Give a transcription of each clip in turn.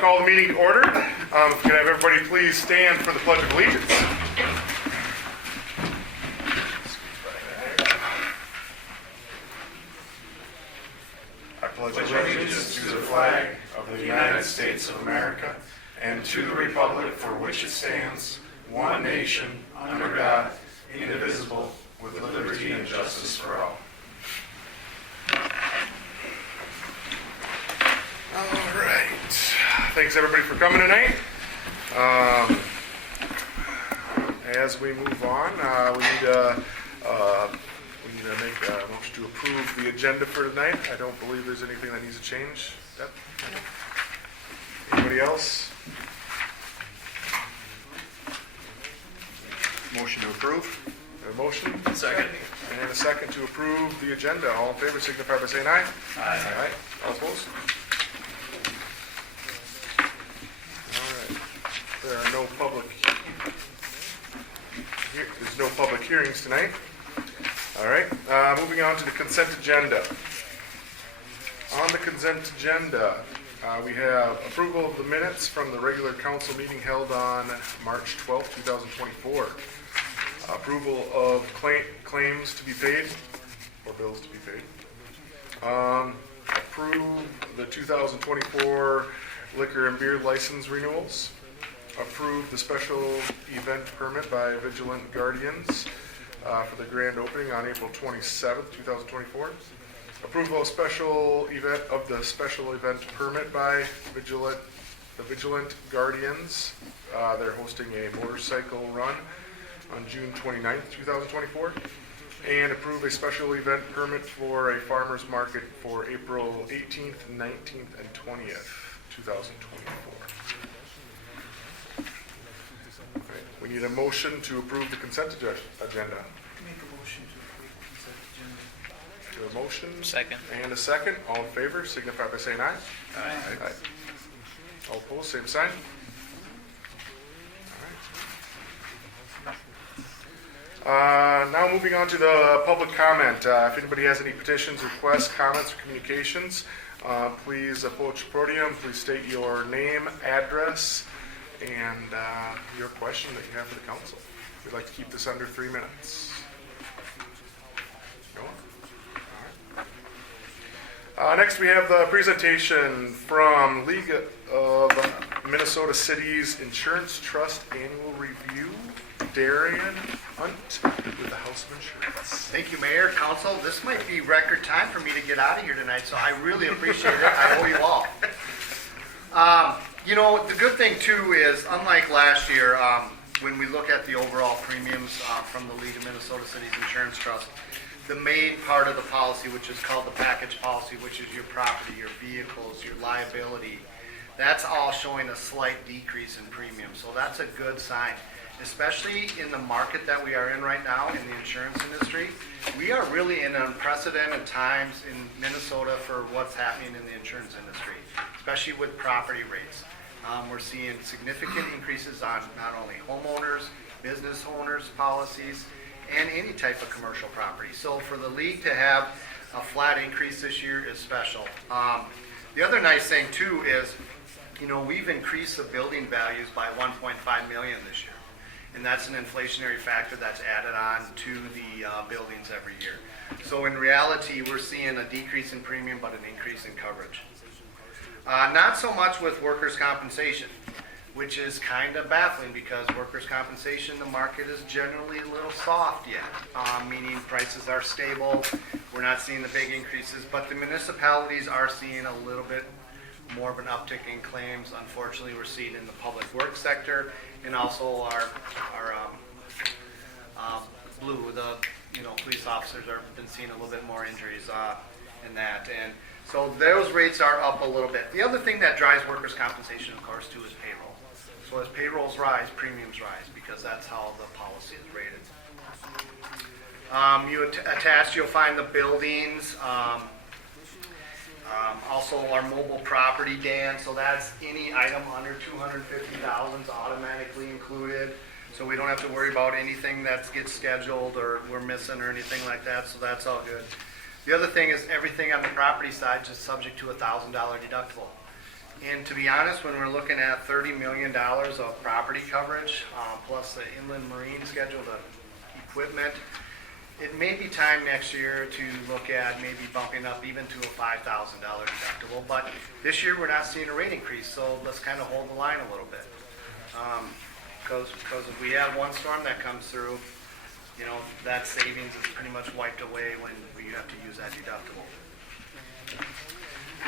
call the meeting to order. Can I have everybody please stand for the Pledge of Allegiance? I pledge allegiance to the flag of the United States of America and to the republic for which it stands, one nation, under God, indivisible, with liberty and justice for all. All right. Thanks everybody for coming tonight. As we move on, we need to make a motion to approve the agenda for tonight. I don't believe there's anything that needs to change. Yep. Anybody else? Motion to approve. A motion? Second. And a second to approve the agenda. All in favor, signify by saying aye. Aye. Aye. All opposed? All right. There's no public hearings tonight. All right. Moving on to the consent agenda. On the consent agenda, we have approval of the minutes from the regular council meeting held on March 12th, 2024. Approval of claims to be paid, or bills to be paid. Approve the 2024 liquor and beer license renewals. Approve the special event permit by Vigilant Guardians for the grand opening on April 27th, 2024. Approval of the special event permit by the Vigilant Guardians. They're hosting a motorcycle run on June 29th, 2024, and approve a special event permit for a farmer's market for April 18th, 19th, and 20th, 2024. Okay. We need a motion to approve the consent agenda. Make a motion to approve the consent agenda. Do a motion? Second. And a second. All in favor, signify by saying aye. Aye. Aye. All opposed, same sign. Now moving on to the public comment. If anybody has any petitions, requests, comments, or communications, please approach the podium. Please state your name, address, and your question that you have for the council. We'd like to keep this under 3 minutes. Go on. Next we have the presentation from League of Minnesota Cities Insurance Trust Annual Review. Darian Hunt with the House of Insurance. Thank you, Mayor, Council. This might be record time for me to get out of here tonight, so I really appreciate it. I owe you all. The good thing, too, is unlike last year, when we look at the overall premiums from the League of Minnesota Cities Insurance Trust, the main part of the policy, which is called the package policy, which is your property, your vehicles, your liability, that's all showing a slight decrease in premium. So that's a good sign. Especially in the market that we are in right now in the insurance industry. We are really in unprecedented times in Minnesota for what's happening in the insurance industry, especially with property rates. We're seeing significant increases on not only homeowners, business owners policies, and any type of commercial property. So for the league to have a flat increase this year is special. The other nice thing too is, we've increased the building values by 1.5 million this year. And that's an inflationary factor that's added on to the buildings every year. So in reality, we're seeing a decrease in premium, but an increase in coverage. Not so much with workers' compensation, which is kind of baffling because workers' compensation, the market is generally a little soft yet, meaning prices are stable. We're not seeing the big increases, but the municipalities are seeing a little bit more of an uptick in claims. Unfortunately, we're seeing in the public works sector, and also our police officers have been seeing a little bit more injuries in that. And so those rates are up a little bit. The other thing that drives workers' compensation, of course, too, is payroll. So as payrolls rise, premiums rise because that's how the policy is rated. Attached, you'll find the buildings. Also our mobile property, Dan, so that's any item under $250,000 is automatically included. So we don't have to worry about anything that gets scheduled or we're missing or anything like that, so that's all good. The other thing is everything on the property side is just subject to a $1,000 deductible. And to be honest, when we're looking at $30 million of property coverage, plus the inland marine schedule, the equipment, it may be time next year to look at maybe bumping up even to a $5,000 deductible. But this year, we're not seeing a rate increase, so let's kind of hold the line a little bit. Because if we have one storm that comes through, you know, that savings is pretty much wiped away when we have to use that deductible.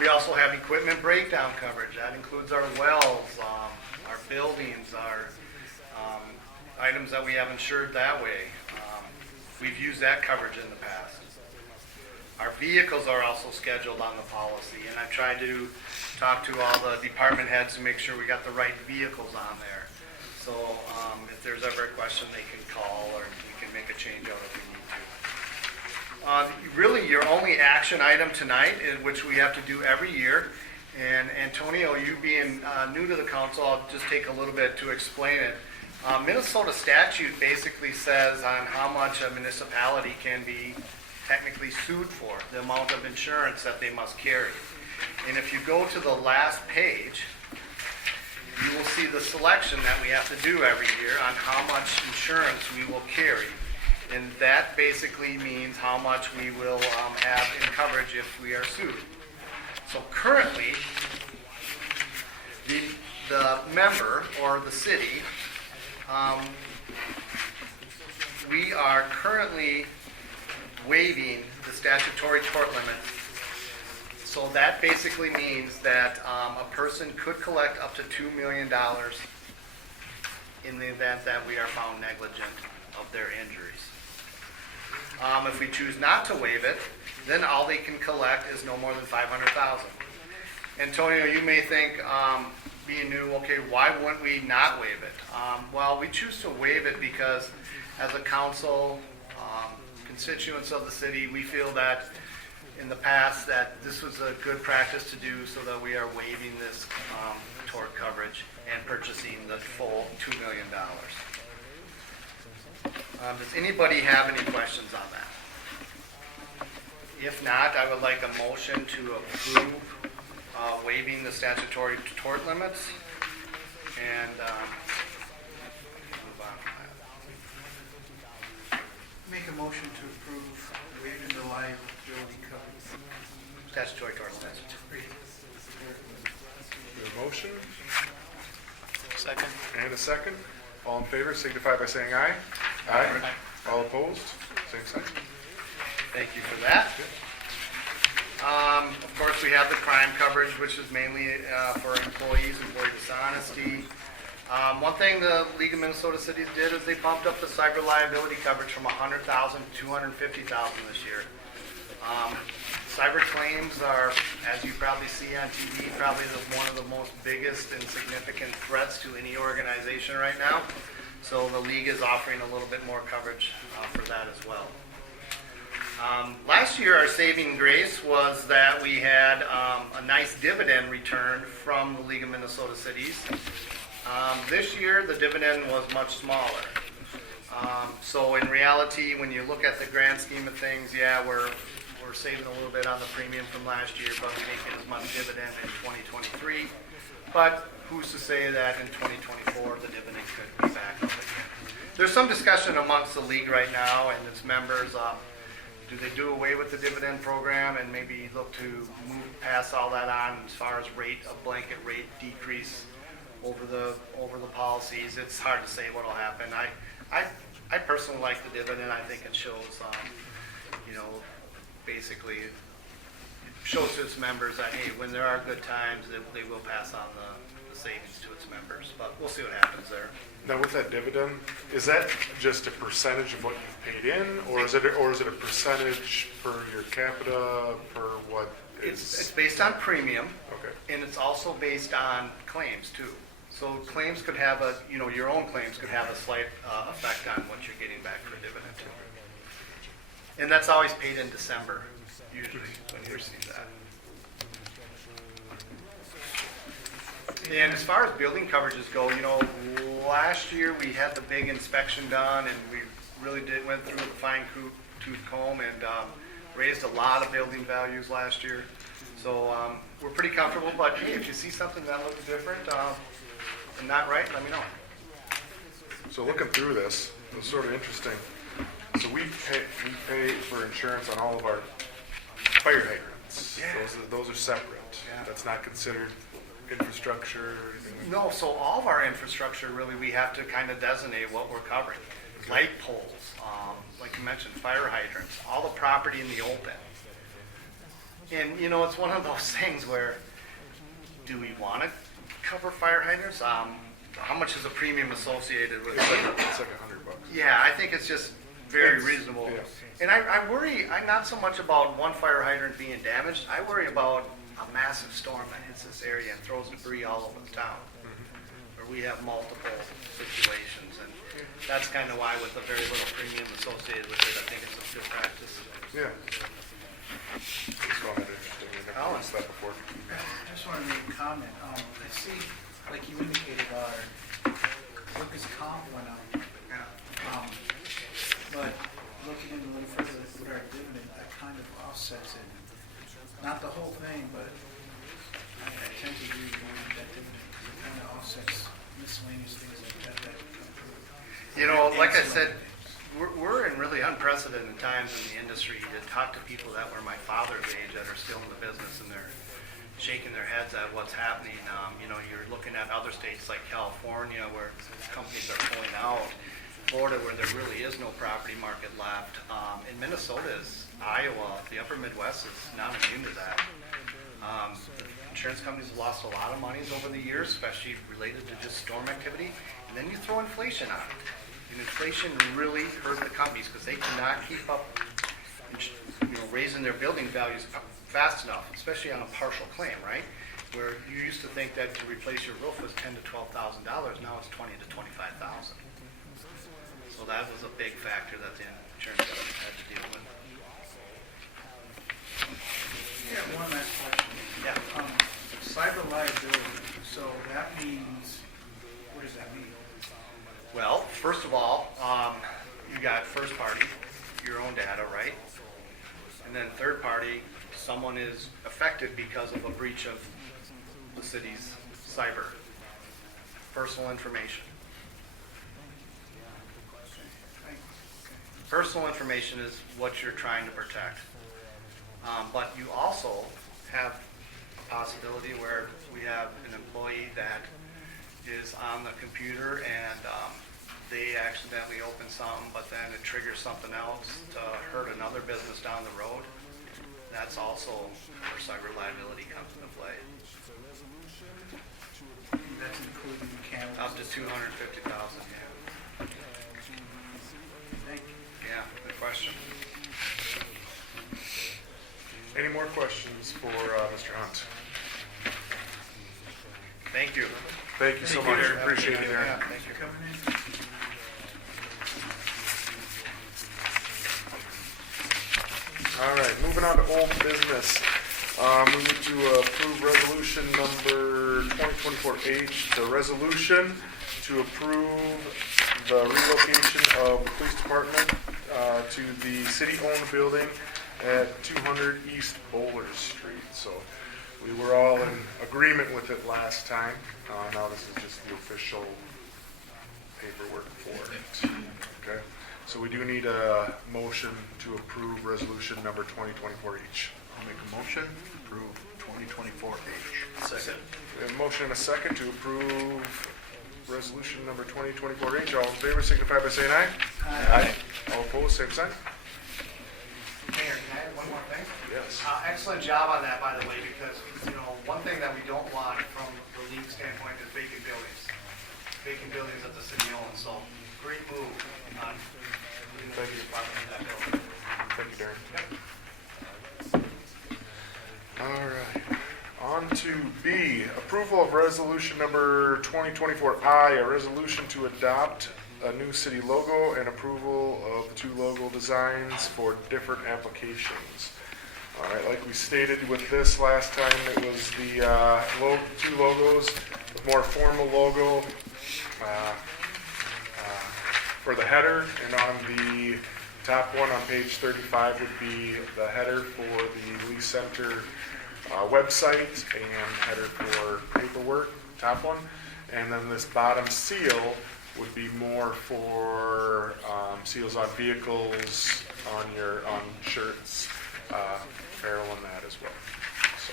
We also have equipment breakdown coverage. That includes our wells, our buildings, our items that we have insured that way. We've used that coverage in the past. Our vehicles are also scheduled on the policy, and I've tried to talk to all the department heads to make sure we got the right vehicles on there. So if there's ever a question, they can call, or we can make a change out if we need to. Really, your only action item tonight, which we have to do every year, and Antonio, you being new to the council, I'll just take a little bit to explain it. Minnesota statute basically says on how much a municipality can be technically sued for, the amount of insurance that they must carry. And if you go to the last page, you will see the selection that we have to do every year on how much insurance we will carry. And that basically means how much we will have in coverage if we are sued. So currently, the member or the city, we are currently waiving the statutory tort limit. So that basically means that a person could collect up to $2 million in the event that we are found negligent of their injuries. If we choose not to waive it, then all they can collect is no more than $500,000. Antonio, you may think, being new, okay, why wouldn't we not waive it? Well, we choose to waive it because as a council, constituents of the city, we feel that in the past that this was a good practice to do so that we are waiving this tort coverage and purchasing the full $2 million. Does anybody have any questions on that? If not, I would like a motion to approve waiving the statutory tort limits and move on from that. Make a motion to approve waiving the liability coverage. Statutory tort limits. The motion Second. and a second. All in favor signify by saying aye. Aye. All opposed? Same sign. Thank you for that. Of course, we have the crime coverage, which is mainly for employees, employee dishonesty. One thing the League of Minnesota Cities did is they bumped up the cyber liability coverage from $100,000 to $250,000 this year. Cyber claims are, as you probably see on TV, probably one of the most biggest and significant threats to any organization right now. So the league is offering a little bit more coverage for that as well. Last year, our saving grace was that we had a nice dividend return from the League of Minnesota Cities. This year, the dividend was much smaller. So in reality, when you look at the grand scheme of things, yeah, we're saving a little bit on the premium from last year, but we didn't get as much dividend in 2023. But who's to say that in 2024 the dividend could be back up again? There's some discussion amongst the league right now and its members. Do they do away with the dividend program and maybe look to move past all that on as far as a blanket rate decrease over the policies? It's hard to say what will happen. I personally like the dividend. I think it shows, basically it shows to its members that, hey, when there are good times, they will pass on the savings to its members. But we'll see what happens there. Now with that dividend, is that just a percentage of what you paid in, or is it a percentage per your capita, per what is? It's based on premium. Okay. And it's also based on claims too. So claims could have your own claims could have a slight effect on what you're getting back for dividend too. And that's always paid in December, usually, when you receive that. And as far as building coverages go, last year we had the big inspection done and we really went through the fine-tooth comb and raised a lot of building values last year. So we're pretty comfortable, but hey, if you see something that looks different and not right, let me know. So looking through this, it was sort of interesting. So we pay for insurance on all of our fire hydrants. Yeah. Those are separate. Yeah. That's not considered infrastructure or anything like No, so all of our infrastructure, really, we have to kind of designate what we're covering. Light poles, like you mentioned, fire hydrants, all the property in the open. And, you know, it's one of those things where, do we want to cover fire hydrants? How much is the premium associated with it? It's like $100. Yeah, I think it's just very It's- reasonable. yeah. And I worry, I'm not so much about one fire hydrant being damaged, I worry about a massive storm that hits this area and throws debris all over the town. Where we have multiple situations, and that's kind of why with the very little premium associated with it, I think it's a good practice. Yeah. Just found that interesting. I never Alan. noticed that before. I just want to make a comment. I see, like you indicated, our workers' comp went up. But looking in a little further with our dividend, that kind of offsets it. Not the whole thing, but I tend to agree with you with that dividend, because it kind of offsets miscellaneous things like that that come through. You know, like I said, we're in really unprecedented times in the industry to talk to people that were my father's age that are still in the business, and they're shaking their heads at what's happening. You know, you're looking at other states like California where companies are pulling out, Florida where there really is no property market left. In Minnesota's, Iowa, the upper Midwest is not immune to that. Insurance companies have lost a lot of monies over the years, especially related to just storm activity. And then you throw inflation on it. And inflation really hurt the companies because they cannot keep up, raising their building values up fast enough, especially on a partial claim, right? Where you used to think that to replace your roof was $10,000 to $12,000, now it's $20,000 to $25,000. So that was a big factor that the insurance companies had to deal with. Yeah, one last question. Yeah. Cyber liability, so that means, what does that mean? Well, first of all, you got first party, your own data, right? And then third party, someone is affected because of a breach of the city's cyber personal information. Personal information is what you're trying to protect. But you also have a possibility where we have an employee that is on the computer and they accidentally open something, but then it triggers something else to hurt another business down the road. That's also where cyber liability comes into play. That's including cameras? Up to $250,000, yeah. Thank you. Yeah, good question. Any more questions for Mr. Hunt? Thank you. Thank you so much. Appreciate you there. Yeah, thank you. Coming in? All right, moving on to old business. We need to approve resolution number 2024H, the resolution to approve the relocation of the police department to the city-owned building at 200 East Bowler Street. So we were all in agreement with it last time. Now this is just the official paperwork for it. Okay, so we do need a motion to approve resolution number 2024H. I'll make a motion to approve 2024H. Second. We have a motion and a second to approve resolution number 2024H. All in favor signify by saying aye. Aye. All opposed, same sign. Mayor, can I add one more thing? Yes. Excellent job on that, by the way, because, one thing that we don't want from the league standpoint is vacant buildings. Vacant buildings that the city owns, so great move on Thank you. that building. Thank you, Darren. All right. On to B, approval of resolution number 2024I, a resolution to adopt a new city logo and approval of the two logo designs for different applications. All right, like we stated with this last time, it was the two logos, the more formal logo for the header, and on the top one on page 35 would be the header for the Lee Center website and header for paperwork, top one. And then this bottom seal would be more for seals on vehicles, on shirts, apparel and that as well. So,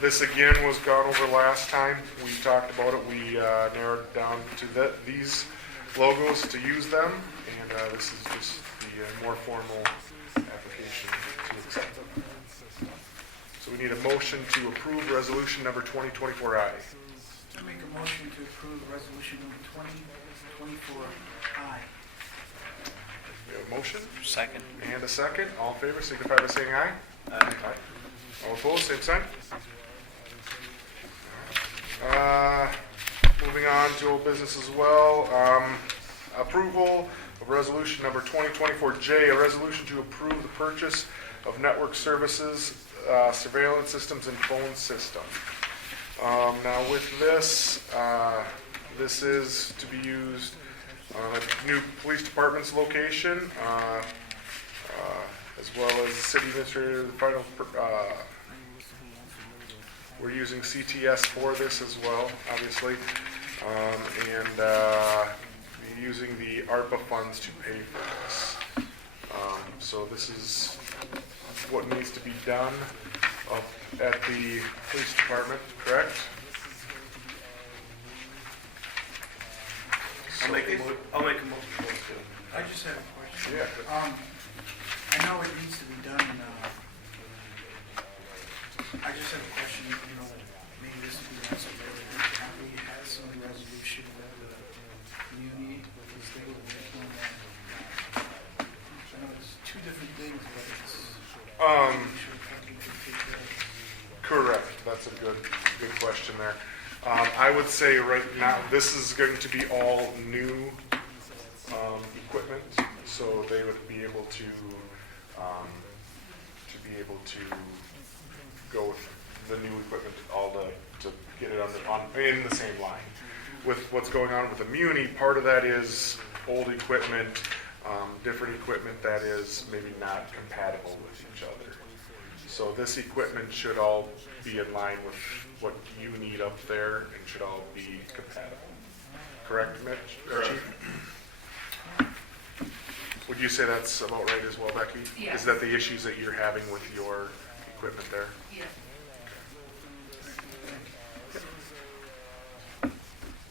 this again was gone over last time. We talked about it. We narrowed it down to these logos to use them, and this is just the more formal application to accept them. So we need a motion to approve resolution number 2024I. I make a motion to approve resolution number 2024I. We have a motion Second. and a second. All in favor, signify by saying aye. Aye. All opposed, same sign. Moving on to old business as well. Approval of resolution number 2024J, a resolution to approve the purchase of network services, surveillance systems, and phone system. Now with this, this is to be used at the new police department's location, as well as the city administrator. The final, we're using CTS for this as well, obviously, and using the ARPA funds to pay for this. So this is what needs to be done up at the police department, correct? I'll make a motion. I just have a question. Yeah. I know it needs to be done, I just have a question, maybe this would be answered later. Have we had some resolution with the community, because they were working on that? I know it's two different things, but it's, sure something could take care of. Correct. That's a good question there. I would say right now this is going to be all new equipment, so they would be able to go with the new equipment all to get it in the same line. With what's going on with the Muni, part of that is old equipment, different equipment that is maybe not compatible with each other. So this equipment should all be in line with what you need up there and should all be compatible. Correct, Mitch? Correct. Would you say that's about right as well, Becky? Yeah. Is that the issues that you're having with your equipment there? Yeah.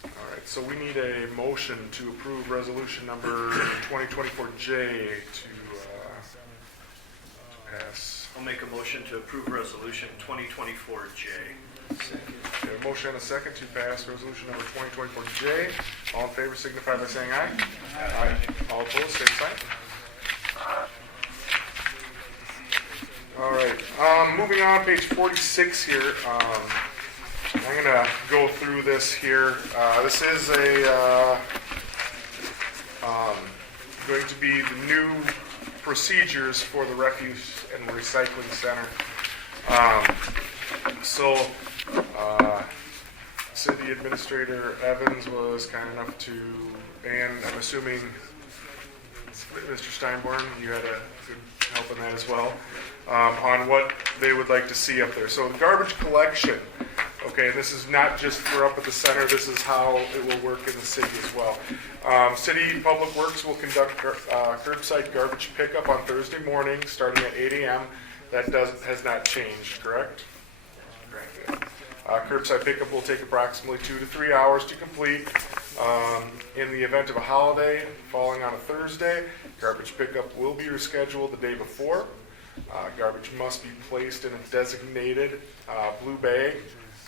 All right, so we need a motion to approve resolution number 2024J to pass. I'll make a motion to approve resolution 2024J. Okay, a motion and a second to pass resolution number 2024J. All in favor signify by saying aye. Aye. All opposed, same sign. All right, moving on, page 46 here. I'm going to go through this here. This is going to be the new procedures for the refuse and recycling center. City Administrator Evans was kind enough to, and I'm assuming Mr. Steinborn, you had a good help in that as well, on what they would like to see up there. So garbage collection, okay, and this is not just for up at the center, this is how it will work in the city as well. City Public Works will conduct curbside garbage pickup on Thursday morning starting at 8 a.m. That has not changed, correct? Correct. Curbside pickup will take approximately 2 to 3 hours to complete. In the event of a holiday falling on a Thursday, garbage pickup will be rescheduled the day before. Garbage must be placed in a designated blue bag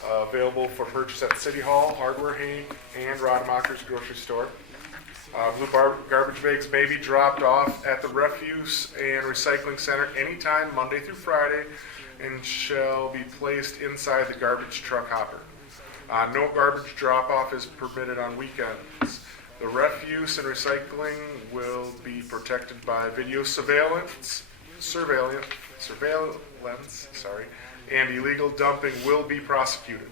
available for purchase at City Hall, Hardware Hank, and Rademacher's grocery store. Blue garbage bags may be dropped off at the refuse and recycling center anytime Monday through Friday and shall be placed inside the garbage truck hopper. No garbage drop-off is permitted on weekends. The refuse and recycling will be protected by video surveillance, and illegal dumping will be prosecuted,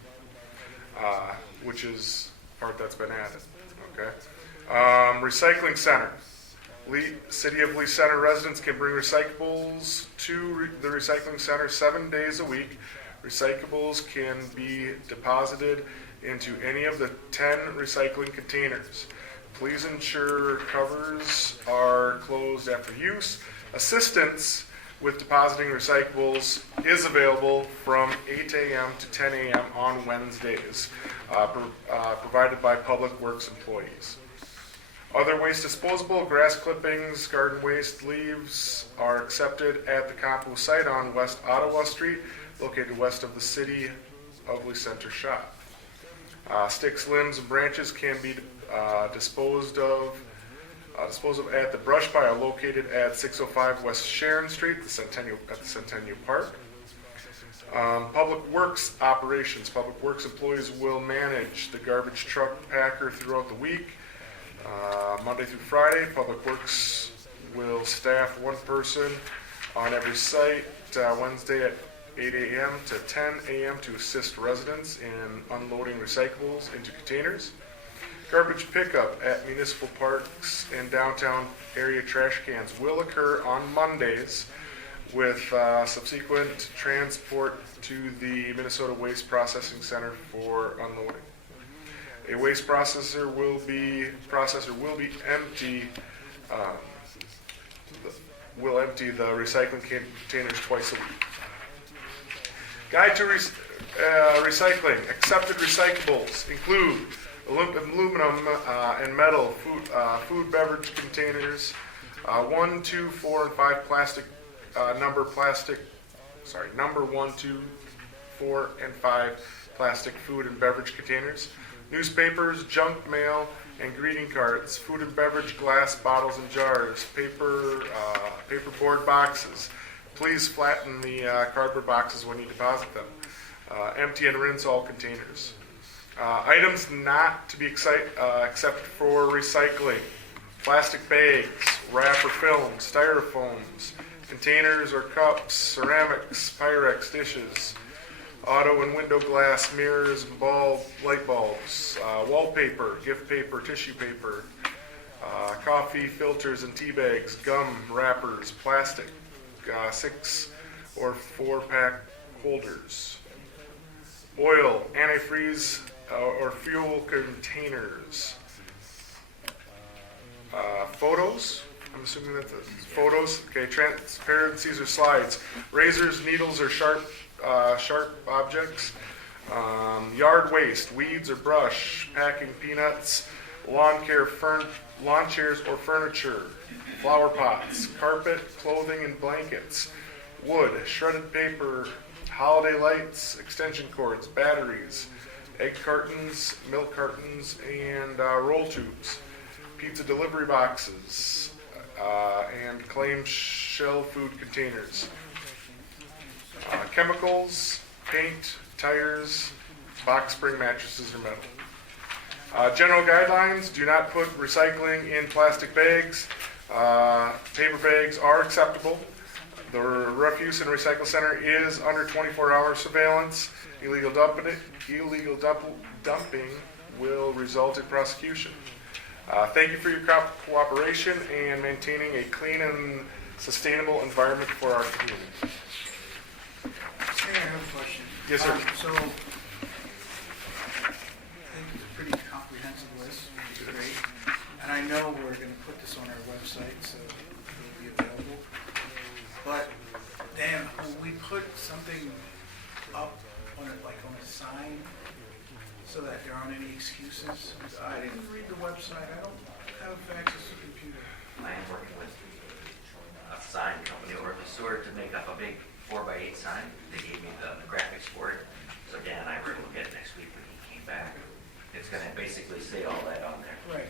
which is part that's been added. Okay. Recycling center. City of Lee Center residents can bring recyclables to the recycling center 7 days a week. Recyclables can be deposited into any of the 10 recycling containers. Please ensure covers are closed after use. Assistance with depositing recyclables is available from 8 a.m. to 10 a.m. on Wednesdays, provided by Public Works employees. Other waste disposable, grass clippings, garden waste, leaves are accepted at the compost site on West Ottawa Street, located west of the City of Lee Center shop. Sticks, limbs, and branches can be disposed of at the brush pile located at 605 West Sharon Street, at the Centennial Park. Public Works operations. Public Works employees will manage the garbage truck packer throughout the week. Monday through Friday, Public Works will staff one person on every site. Wednesday at 8 a.m. to 10 a.m. to assist residents in unloading recyclables into containers. Garbage pickup at municipal parks and downtown area trash cans will occur on Mondays with subsequent transport to the Minnesota Waste Processing Center for unloading. A waste processor will be empty the recycling containers twice a week. Guide to recycling. Accepted recyclables include aluminum and metal food beverage containers, 1, 2, 4, and 5 number 1, 2, 4, and 5 plastic food and beverage containers, newspapers, junk mail, and greeting cards, food and beverage glass bottles and jars, paperboard boxes. Please flatten the cardboard boxes when you deposit them. Empty and rinse all containers. Items not to be accepted for recycling: plastic bags, wrapper film, styrofoams, containers or cups, ceramics, Pyrex dishes, auto and window glass, mirrors, and light bulbs, wallpaper, gift paper, tissue paper, coffee filters and tea bags, gum wrappers, plastic, 6 or 4 pack holders, oil, antifreeze, or fuel containers, photos. I'm assuming that's photos. Okay, transparencies or slides, razors, needles, or sharp objects, yard waste, weeds or brush, packing peanuts, lawn chairs or furniture, flower pots, carpet, clothing, and blankets, wood, shredded paper, holiday lights, extension cords, batteries, egg cartons, milk cartons, and roll tubes, pizza delivery boxes, and clamshell food containers, chemicals, paint, tires, box spring mattresses, or metal. General guidelines: do not put recycling in plastic bags. Paper bags are acceptable. The refuse and recycle center is under 24-hour surveillance. Illegal dumping will result in prosecution. Thank you for your cooperation and maintaining a clean and sustainable environment for our community. Hey, I have a question. Yes, sir. So, I think it's a pretty comprehensive list, which is great. And I know we're going to put this on our website, so it'll be available. But, Dan, will we put something up on it, like on a sign, so that there aren't any excuses? I didn't read the website. I don't have access to the computer. I am working with a sign company over at the sewer to make up a big 4x8 sign. They gave me the graphics for it. So Dan and I were going to look at it next week when he came back. It's going to basically say all that on there. Right.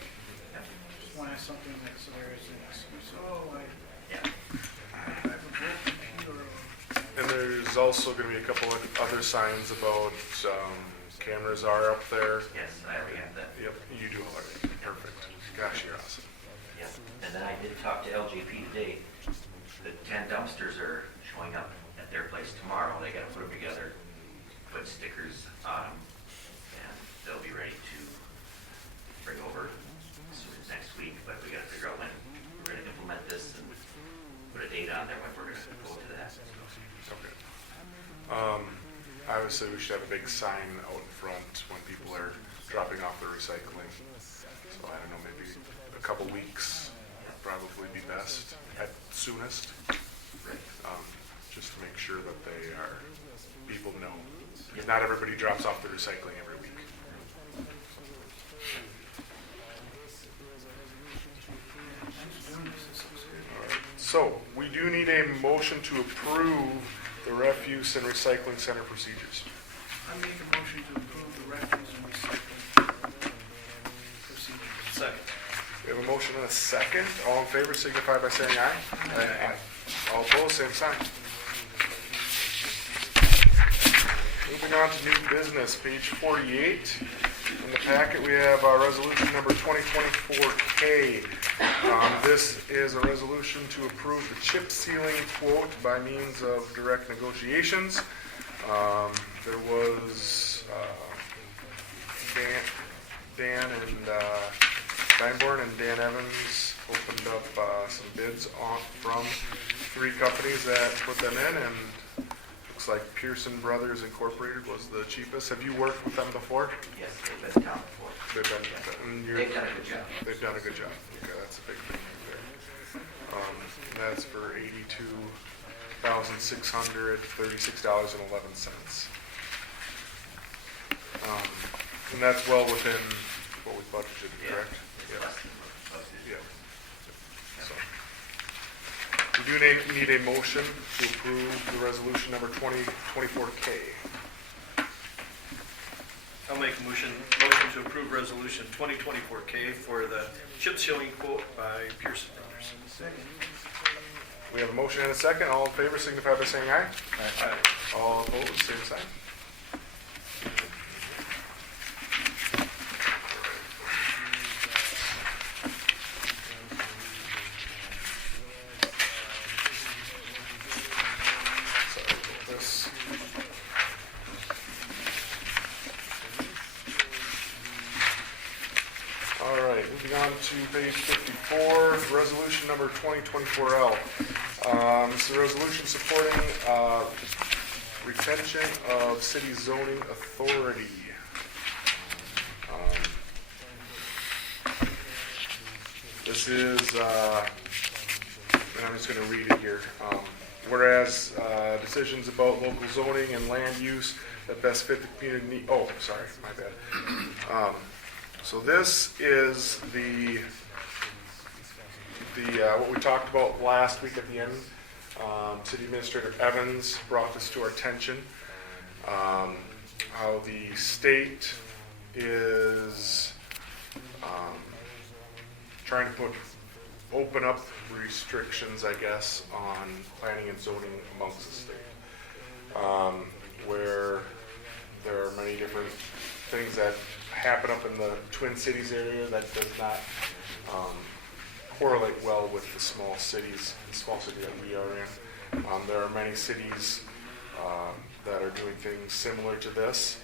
Yep. Just want to have something that, so there is an excuse. Oh, I Yeah. have a broken computer. And there's also going to be a couple of other signs about cameras are up there. Yes, I already have that. Yep, you do already. Perfect. Gosh, you're awesome. Yep. And then I did talk to LGP today. The 10 dumpsters are showing up at their place tomorrow. They got to put them together, put stickers on them, and they'll be ready to bring over as soon as next week. But we got to figure out when we're going to we should have a big sign out in front when people are dropping off their recycling. So I don't know, maybe a couple weeks would probably be best at soonest. Just to make sure that people know. Because not everybody drops off their recycling every week. So, we do need a motion to approve the refuse and recycling center procedures. I make a motion to approve the refuse and recycling procedure. Second. We have a motion and a second. All in favor signify by saying aye. Aye. All opposed, same sign. Moving on to new business, page 48. In the packet, we have resolution number 2024K. This is a resolution to approve the chip sealing quote by means of direct negotiations. There was Dan and Steinborn and Dan Evans opened up some bids from 3 companies that put them in, and looks like Pearson Brothers Incorporated was the cheapest. Have you worked with them before? Yes, they've been down before. They've done a good job. They've done a good job. Okay, that's a big thing there. That's for $82,636.11. And that's well within what we budgeted, correct? Yeah. Yeah. So, we do need a motion to approve the resolution number 2024K. I'll make a motion to approve resolution 2024K for the chip sealing quote by Pearson Brothers. Second. We have a motion and a second. All in favor signify by saying aye. Aye. All opposed, same sign. Sorry about this. All right, moving on to page 54, resolution number 2024L. This is a resolution supporting retention of city zoning authority. This is, and I'm just going to read it here. Whereas decisions about local zoning and land use that best fit the community need. Oh, sorry, my bad. So this is the what we talked about last week at the end. City Administrator Evans brought this to our attention. How the state is trying to open up restrictions, I guess, on planning and zoning amongst the state, where there are many different things that happen up in the Twin Cities area that does not correlate well with the small city that we are in. There are many cities that are doing things similar to this,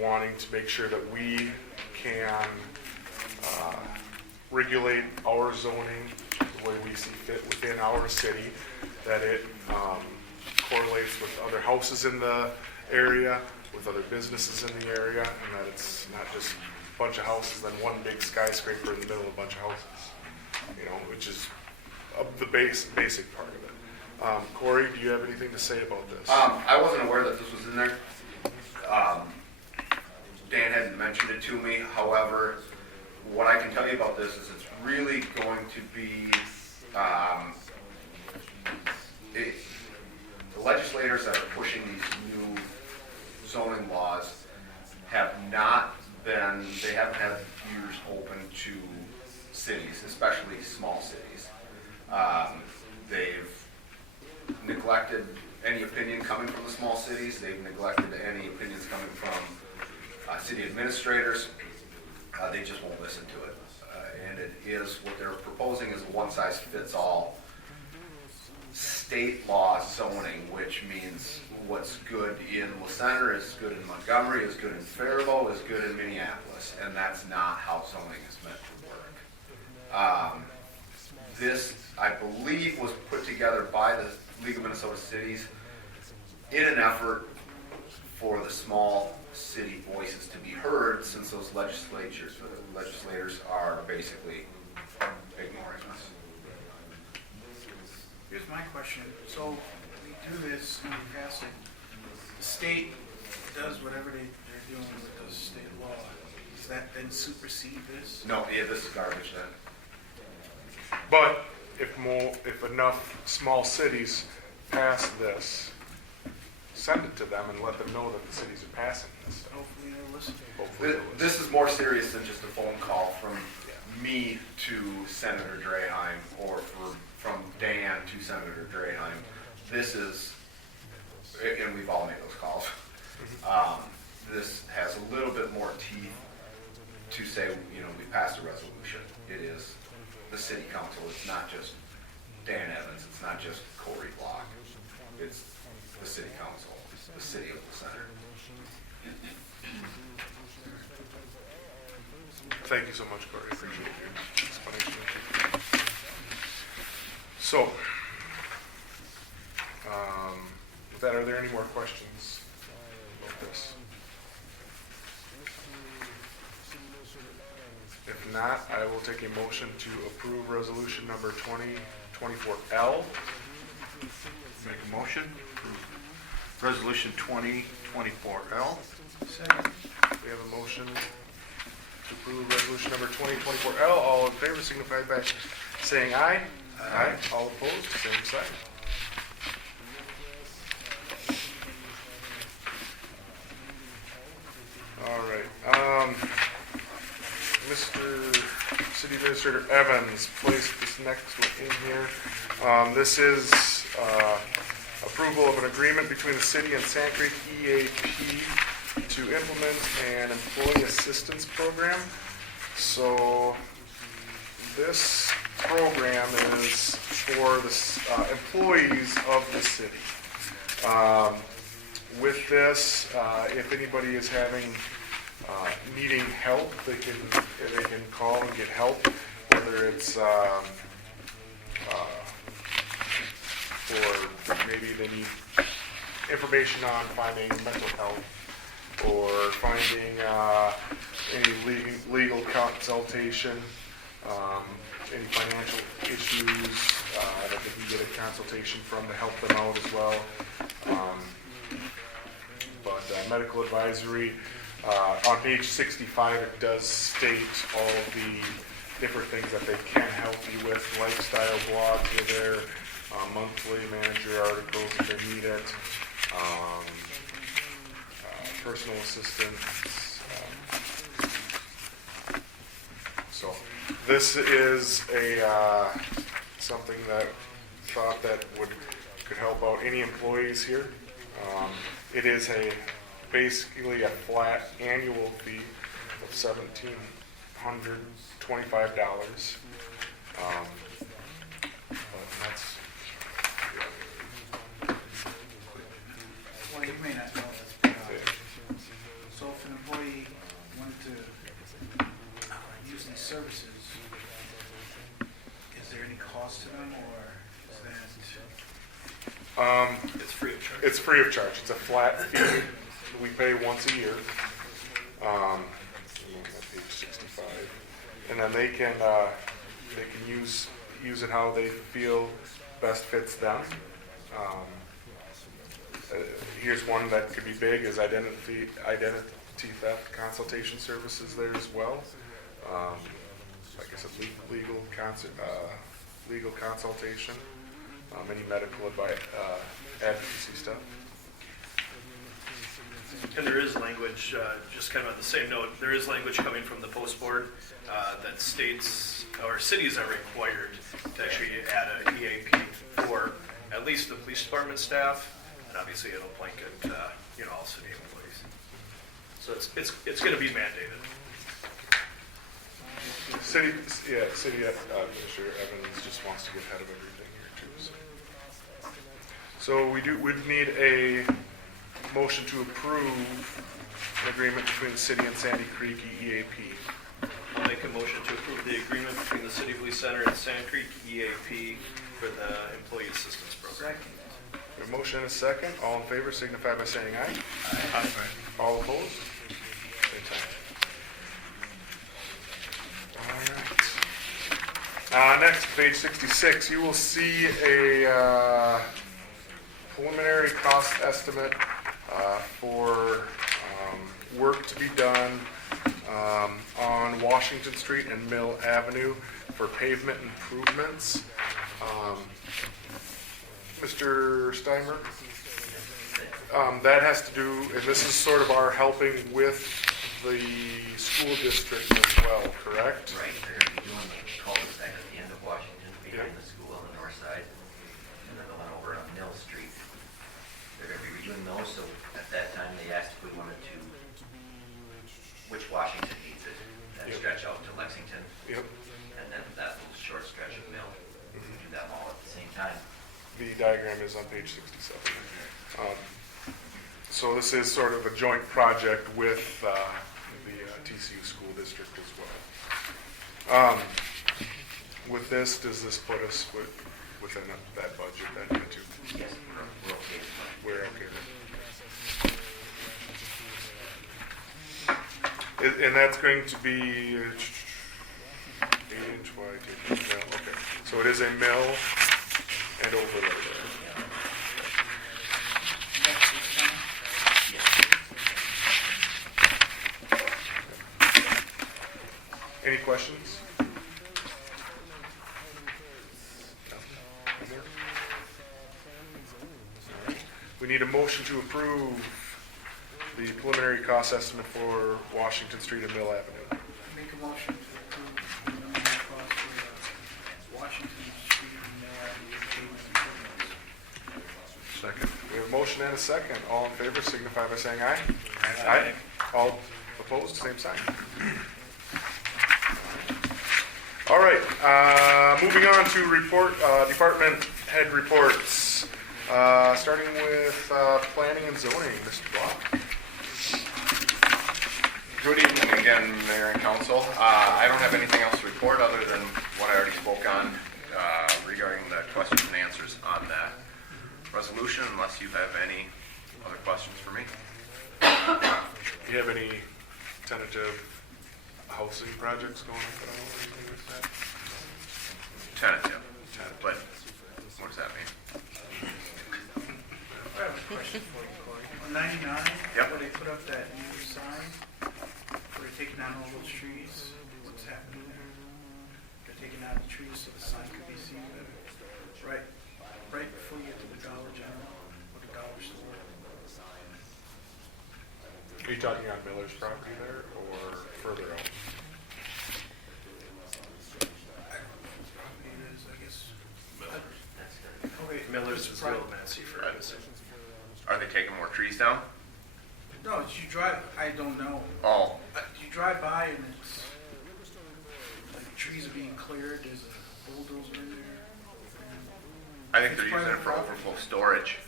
wanting to make sure that we can regulate our zoning the way we see fit within our city, that it correlates with other houses in the area, with other businesses in the area, and that it's not just a bunch of houses, then one big skyscraper in the middle of a bunch of houses, which is the basic part of it. Corey, do you have anything to say about this? I wasn't aware that this was in there. Dan hadn't mentioned it to me. However, what I can tell you about this is it's really going to be, the legislators that are pushing these new zoning laws haven't had ears open to cities, especially small cities. They've neglected any opinion coming from the small cities. They've neglected any opinions coming from city administrators. They just won't listen to it. And it is, what they're proposing is a one-size-fits-all state law zoning, which means what's good in La Center is good in Montgomery, is good in Faribault, is good in Minneapolis, and that's not how zoning is meant to work. This, I believe, was put together by the League of Minnesota Cities in an effort for the small city voices to be heard, since those legislators are basically ignoring us. Here's my question. So we do this and we pass it. The state does whatever they're doing with the state law. Does that then supersede this? No, yeah, this is garbage then. But if enough small cities pass this, send it to them and let them know that the cities are passing this. Hopefully they'll listen. Hopefully they'll listen. This is more serious than just a phone call from me to Senator Draheim, or from Dan to Senator Draheim. This is, and we've all made those calls. This has a little bit more teeth to say, we passed a resolution. It is the city council. It's not just Dan Evans. It's not just Corey Block. It's the city council. It's the city of the center. Thank you so much, Corey. I appreciate your explanation. So, with that, are there any more questions about this? If not, I will take a motion to approve resolution number 2024L. Make a motion. Resolution 2024L. Second. We have a motion to approve resolution number 2024L. All in favor signify by saying aye. Aye. All opposed, same sign. All right. Mr. City Administrator Evans placed this next one in here. This is approval of an agreement between the city and Sand Creek EAP to implement an employee assistance program. So this program is for the employees of the city. With this, if anybody is needing help, they can call and get help, whether it's for maybe they need information on finding mental health, or finding any legal consultation, any financial issues that they can get a consultation from to help them out as well. But medical advisory, on page 65, it does state all the different things that they can help you with. Lifestyle blogs are there, monthly manager articles if they need it, personal assistance. So this is something that thought that could help out any employees here. It is basically a flat annual fee of $1,725. But that's, Well, you may not know this, but, so if an employee wanted to use these services, is there any cost to them, or is that? It's free of charge. it's free of charge. It's a flat fee. We pay once a year. I'm at page 65, and then they can use it how they feel best fits them. Here's one that could be big: is identity theft consultation services there as well. Like I said, legal consultation, any medical advice, advocacy stuff. And there is language, just kind of on the same note, there is language coming from the post board that states, or cities are required to actually add an EAP for at least the police department staff, and obviously it'll blanket, all city employees. So it's going to be mandated. City Administrator Evans just wants to get ahead of everything here too. So we'd need a motion to approve an agreement between the city and Sandy Creek EAP. I'll make a motion to approve the agreement between the City Police Center and Sand Creek EAP for the Employee Assistance Program. Second. A motion and a second. All in favor signify by saying aye. Aye. All opposed? Same sign. All right. Next, page 66, you will see a preliminary cost estimate for work to be done on Washington Street and Mill Avenue for pavement improvements. Mr. Steinberg? That has to do, and this is sort of our helping with the school district as well, correct? Right, they're gonna be doing the cul-de-sac at the end of Washington, behind the school on the north side, and then the one over on Mill Street. They're gonna be redoing those, so at that time, they asked if we wanted to, which Washington needs it, that Yep. stretch out to Lexington, Yep. and then that little short stretch of Mill. Do them all at the same time. The diagram is on page 67. So this is sort of a joint project with the TCU school district as well. With this, does this put us within that budget, that net too? Yes, we're okay with that. We're okay. And that's going to be 8-inch wide, 8-inch mill, okay. So it is a mill and overlay there. Next is fine. Any questions? We need a motion to approve the preliminary cost estimate for Washington Street and Mill Avenue. Make a motion to approve the preliminary cost for Washington Street and Mill Avenue pavement improvements. Second. We have a motion and a second. All in favor signify by saying aye. Aye. All opposed, same sign. All right, moving on to department head reports. Starting with planning and zoning, Mr. Block. Good evening again, Mayor and Council. I don't have anything else to report other than what I already spoke on regarding the questions and answers on that resolution, unless you have any other questions for me. Do you have any tentative housing projects going up at all or anything like that? Tentative, but what does that mean? I have a question for you, Corey. On 99, Yep. where they put up that new sign, where they're taking down all those trees, what's happening there? They're taking down the trees so the sign could be seen better. Right before you get to the Dollar General or the Dollar Store. Are you talking on Miller's property there or further out? Property is, I guess. That's good. Okay. Miller's is Right. real Nancy for us. Are they taking more trees down? No, it's you drive, I don't know. Oh, You drive by and it's, like, trees are being cleared, there's a bulldozer in there. I think they're using it for overflow storage.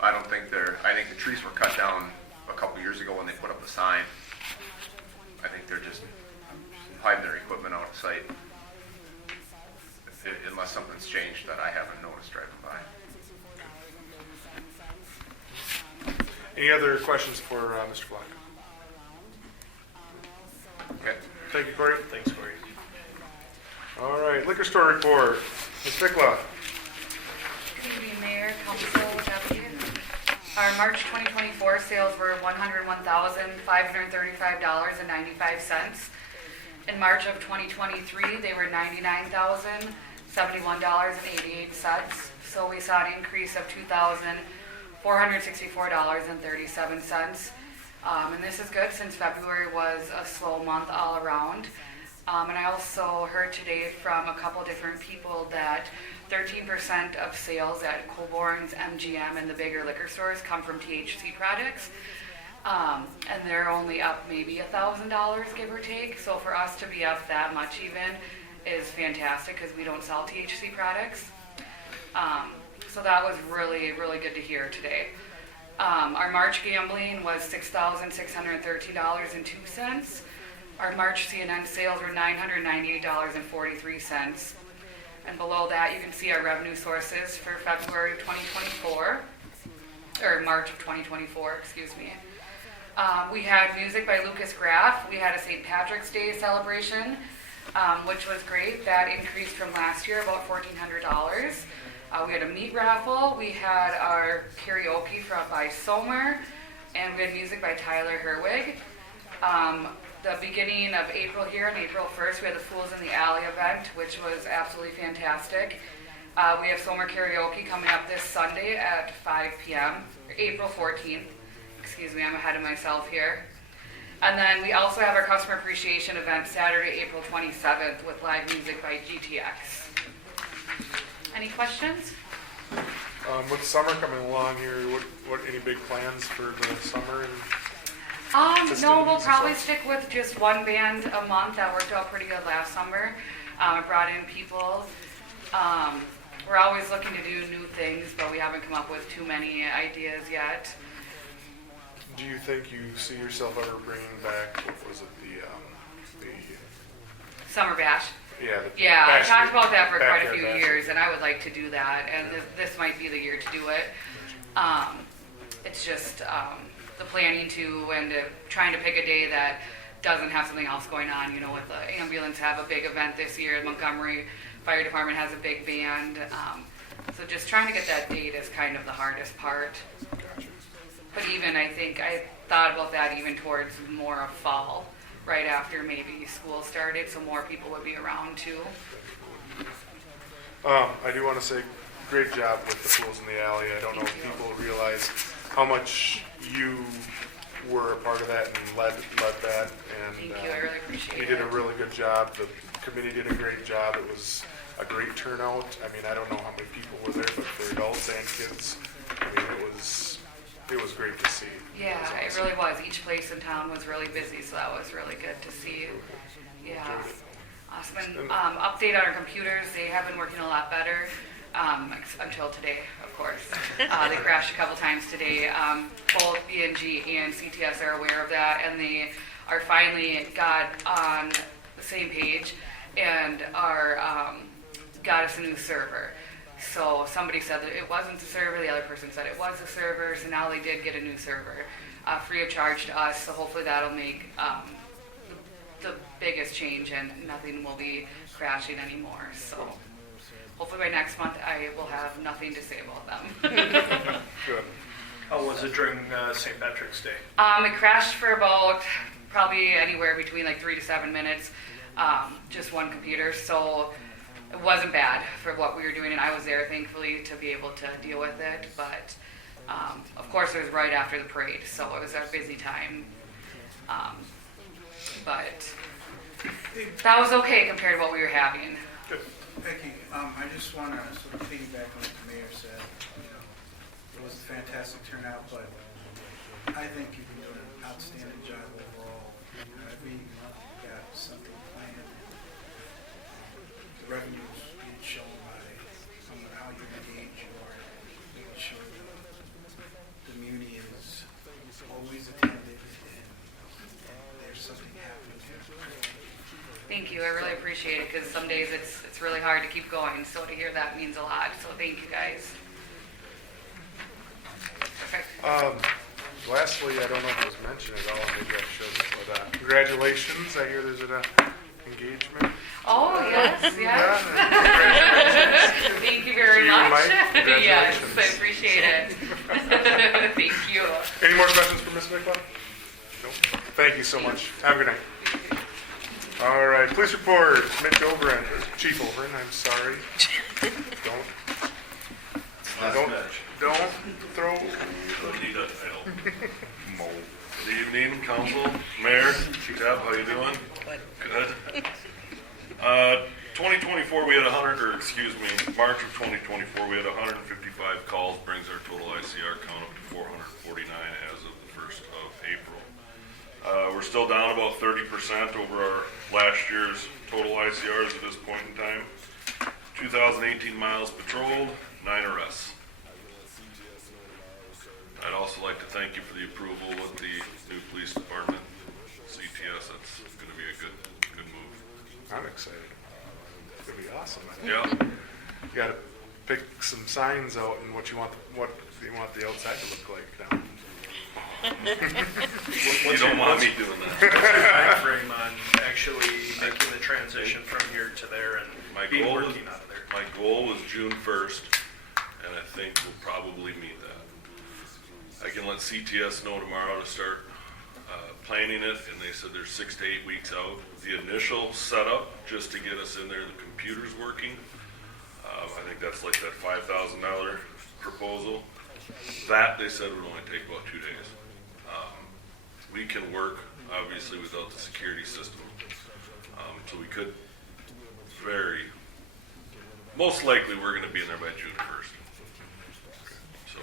I think the trees were cut down a couple years ago when they put up the sign. I think they're just hiding their equipment out of sight. Unless something's changed that I haven't noticed driving by. Any other questions for Mr. Block? Okay. Thank you, Corey. Thanks, Corey. All right, liquor store report. Ms. Bickla. Good evening, Mayor, Council, Deputy. Our March 2024 sales were $101,535.95. In March of 2023, they were $99,071.88. So we saw an increase of $2,464.37. And this is good since February was a slow month all around. And I also heard today from a couple different people that 13% of sales at Colborne's, MGM, and the bigger liquor stores come from THC products. And they're only up maybe $1,000, give or take. So for us to be up that much even is fantastic because we don't sell THC products. So that was really, really good to hear today. Our March gambling was $6,613.02. Our March CNN sales were $998.43. And below that, you can see our revenue sources for February 2024. or March of 2024, excuse me. We had music by Lucas Graff. We had a St. Patrick's Day celebration, which was great. That increased from last year, about $1,400. We had a meat raffle. We had our karaoke by Somer, and we had music by Tyler Herwig. The beginning of April here, on April 1st, we had the Fools in the Alley event, which was absolutely fantastic. We have Somer Karaoke coming up this Sunday at 5 p.m., April 14th. Excuse me, I'm ahead of myself here. And then we also have our Customer Appreciation event Saturday, April 27th with live music by GTX. Any questions? With summer coming along here, what any big plans for the summer? No, we'll probably stick with just one band a month. That worked out pretty good last summer. I brought in people. We're always looking to do new things, but we haven't come up with too many ideas yet. Do you think you see yourself ever bringing back, what was it, the Summer Bash. yeah, Yeah, I bash- talked about that for quite a backyard few bash? years, and I would like to do that, and this might be the year to do it. It's just the planning and trying to pick a day that doesn't have something else going on. You know, with the ambulance have a big event this year, Montgomery Fire Department has a big band. So just trying to get that date is kind of the hardest part. But even, I think, I thought about that even towards more of fall, right after maybe school started, so more people would be around too. I do want to say, great job with the Fools in the Alley. I don't know if people realize how much you were a part of that and led that. And Thank you, I really appreciate it. you did a really good job. The committee did a great job. It was a great turnout. I mean, I don't know how many people were there, but for adults and kids, I mean, it was great to see. Yeah, it really was. Each place in town was really busy, so that was really good to see. Yeah. Awesome. And update on our computers, they have been working a lot better until today, of course. They crashed a couple times today. Both B&G and CTS are aware of that, and they are finally got on the same page and are got us a new server. So somebody said that it wasn't the server, the other person said it was the server, so now they did get a new server free of charge to us, so hopefully that'll make the biggest change and nothing will be crashing anymore. So hopefully by next month I will have nothing to say about them. Good. How was it during St. Patrick's Day? It crashed for about probably anywhere between like 3 to 7 minutes, just one computer, so it wasn't bad for what we were doing, and I was there thankfully to be able to deal with it, but of course it was right after the parade, so it was a busy time, but that was okay compared to what we were having. Becky, I just want to sort of piggyback on what the mayor said. It was a fantastic turnout, but I think you've been doing an outstanding job overall. We got something planned. The revenues being shown by how you engage or being shown the muni is always attended and there's something happening here. Thank you, I really appreciate it, because some days it's really hard to keep going, so to hear that means a lot, so thank you guys. Perfect. Lastly, I don't know if it was mentioned at all, maybe I should, but congratulations. I hear there's an engagement. Oh, yes, yes. Yeah, Thank you very To you, much. Mike. Yes, Congratulations. I appreciate it. Thank you. Any more questions for Ms. Nicola? Nope. Thank you so much. Have a good night. All right, police report, Mitch Oberon, Chief Oberon, I'm sorry. Don't throw. Good evening, council, mayor, Deb, how you doing? Good. 2024, we had March of 2024, we had 155 calls, brings our total ICR count up to 449 as of the 1st of April. We're still down about 30% over our last year's total ICRs at this point in time. 2018 miles patrolled, 9 arrests. I'd also like to thank you for the approval with the new police department, CTS. That's going to be a good move. I'm excited. It's gonna be awesome. Yeah. You got pick some signs out and what you want the outside to look like now. You don't want me doing that. Time frame on actually making the transition from here to there and My being goal is, working out of there. my goal was June 1st, and I think we'll probably meet that. I can let CTS know tomorrow to start planning it, and they said they're 6 to 8 weeks out. The initial setup, just to get us in there, the computer's working. I think that's like that $5,000 proposal. That, they said, would only take about 2 days. We can work, obviously, without the security system. So we could most likely, we're gonna be in there by June 1st. So,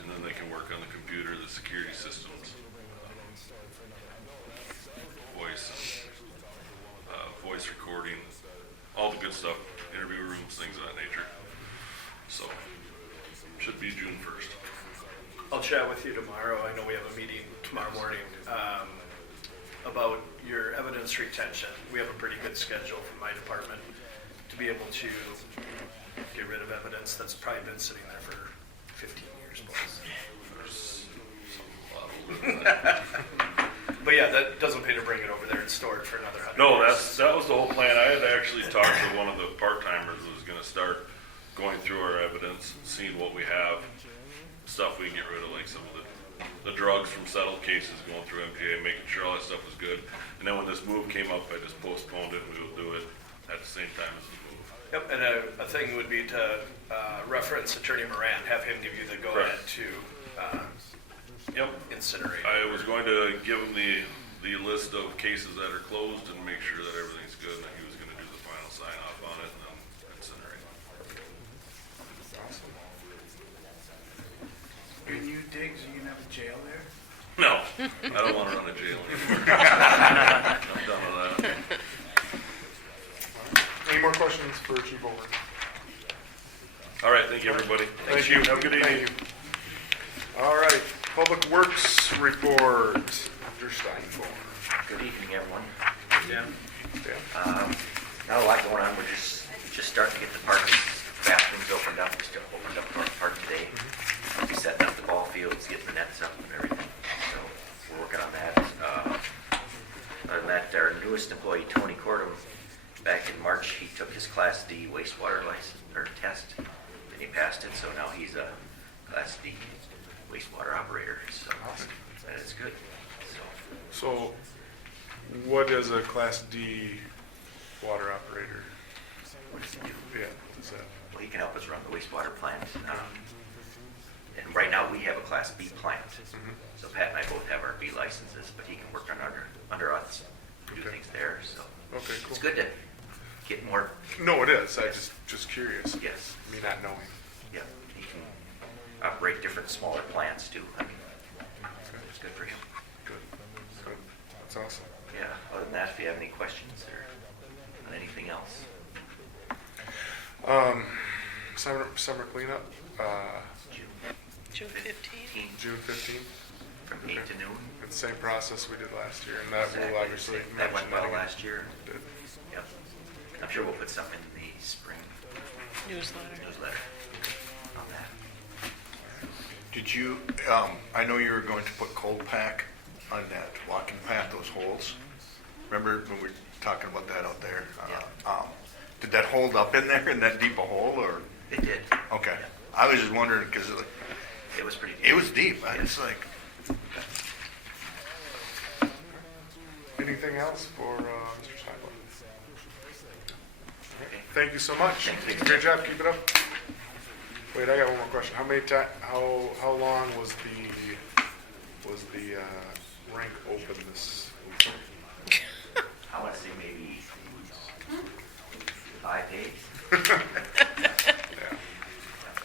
and then they can work on the computer, the security systems, voice recording, all the good stuff, interview rooms, things of that nature. So, should be June 1st. I'll chat with you tomorrow. I know we have a meeting tomorrow morning about your evidence retention. We have a pretty good schedule from my department to be able to get rid of evidence that's probably been sitting there for 15 years plus. But yeah, that doesn't pay to bring it over there and store it for another 100 No, years. that was the whole plan. I had actually talked to one of the part-timers who was gonna start going through our evidence, seeing what we have, stuff we can get rid of, like some of the drugs from settled cases, going through MPA, making sure all that stuff was good. And then when this move came up, I just postponed it, and we will do it at the same time as the move. Yep, and a thing would be to reference Attorney Moran, have him give you the go-ahead to Yep. incinerate. I was going to give him the list of cases that are closed and make sure that everything's good, and then he was gonna do the final sign-off on it and then incinerate. Your new digs, are you gonna have a jail there? No, I don't wanna run a jail anymore. I'm done with that. Any more questions for Chief Owen? All right, thank you, everybody. Thank you. Have a good evening. Thank you. All right, Public Works report, Mr. Steinborn. Good evening, everyone. Yeah. Dan? Not a lot going on. We're just starting to get the parks, bathrooms opened up. We still opened up North Park today. We're setting up the ball fields, getting the nets up and everything. So we're working on that. Other than that, our newest employee, Tony Cordum, back in March, he took his Class D wastewater license or test, and he passed it. So now he's a Class D wastewater operator. So that is good. So, what is a Class D water operator? What does he do? Yeah, what is that? Well, he can help us run the wastewater plant. And right now, we have a Class B plant. So Pat and I both have our B licenses, but he can work under us, do Okay. things there. So Okay, cool. it's good to get more. No, it is. I just curious. Yes. Me not knowing. Yeah, he can operate different smaller plants too. I mean, it's good for him. Good. Good. That's awesome. Yeah. Other than that, if you have any questions or on anything else, Summer cleanup, June 15th June 15th. from 8 to noon. It's the same process we did last year, and that Exactly. will obviously That went mention well that again. last year. Did. Yep. I'm sure we'll put something in the spring newsletter on that. Did you, I know you were going to put cold pack on that walking path, those holes. Remember when we were talking about that out there? Did that hold up in there in that deep a hole, or? It did. Okay. Yeah. I was just wondering, because It was pretty. it was deep. I was like, Anything else for Mr. Steinborn? Okay. Thank you so much. Thank you. Great job. Keep it up. Wait, I got one more question. How long was the rink open this week? I want to say maybe 5 days. Yeah.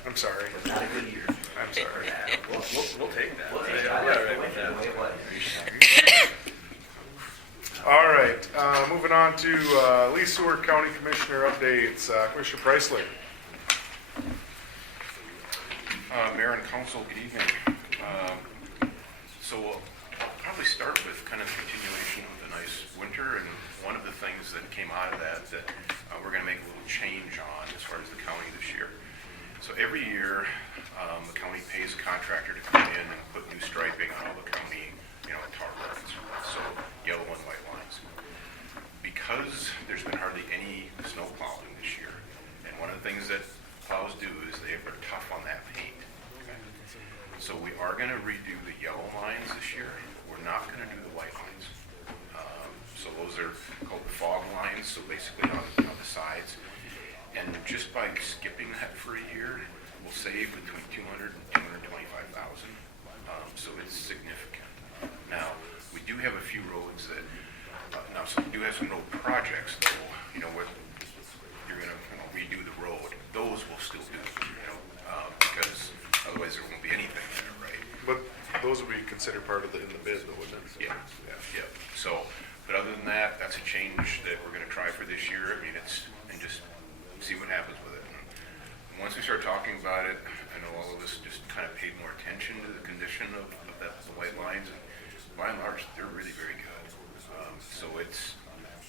I'm sorry. It was not a good year. I'm sorry. Yeah, We'll take that. we'll take Yeah, it. we're all The right with that. way it was. All right, moving on to Lee Seward County Commissioner updates. Commissioner Preisler. Mayor and Council, good evening. So I'll probably start with kind of the continuation of the nice winter, and one of the things that came out of that we're going to make a little change on as far as the county So every year, the county pays a contractor to come in and put new striping on all the county, tar roads, so yellow and white lines. Because there's been hardly any snow plowing this year, and one of the things that plows do is they are tough on that paint. Okay? So we are going to redo the yellow lines this year. We're not going to do the white lines. So those are called the fog lines, so basically on the sides. And just by skipping that for a year, we'll save between $200,000 and $225,000. So it's significant. Now, we do have a few roads that, so we do have some road projects though, where you're gonna redo the road. Those will still do, because otherwise there won't be anything there, right? But those would be considered part of in the bid though, wouldn't it? Yeah. So, but other than that, that's a change that we're gonna try for this year. I mean, and just see what happens with it. And once we start talking about it, I know all of us just kind of paid more attention to the condition of the white lines, and by and large, they're really very good. So it's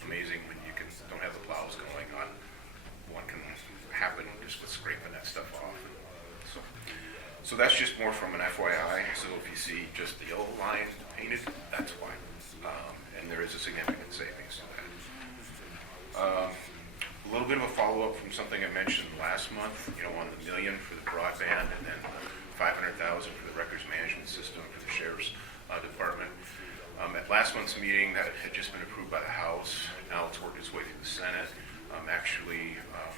amazing when you don't have the plows going on. What can happen just with scraping that stuff off. So that's just more from an FYI. So if you see just the yellow line painted, that's why. And there is a significant savings to that. A little bit of a follow-up from something I mentioned last month, on the $1 million for the broadband and then $500,000 for the records management system for the sheriff's department. At last month's meeting, that had just been approved by the House. Now it's worked its way through the Senate.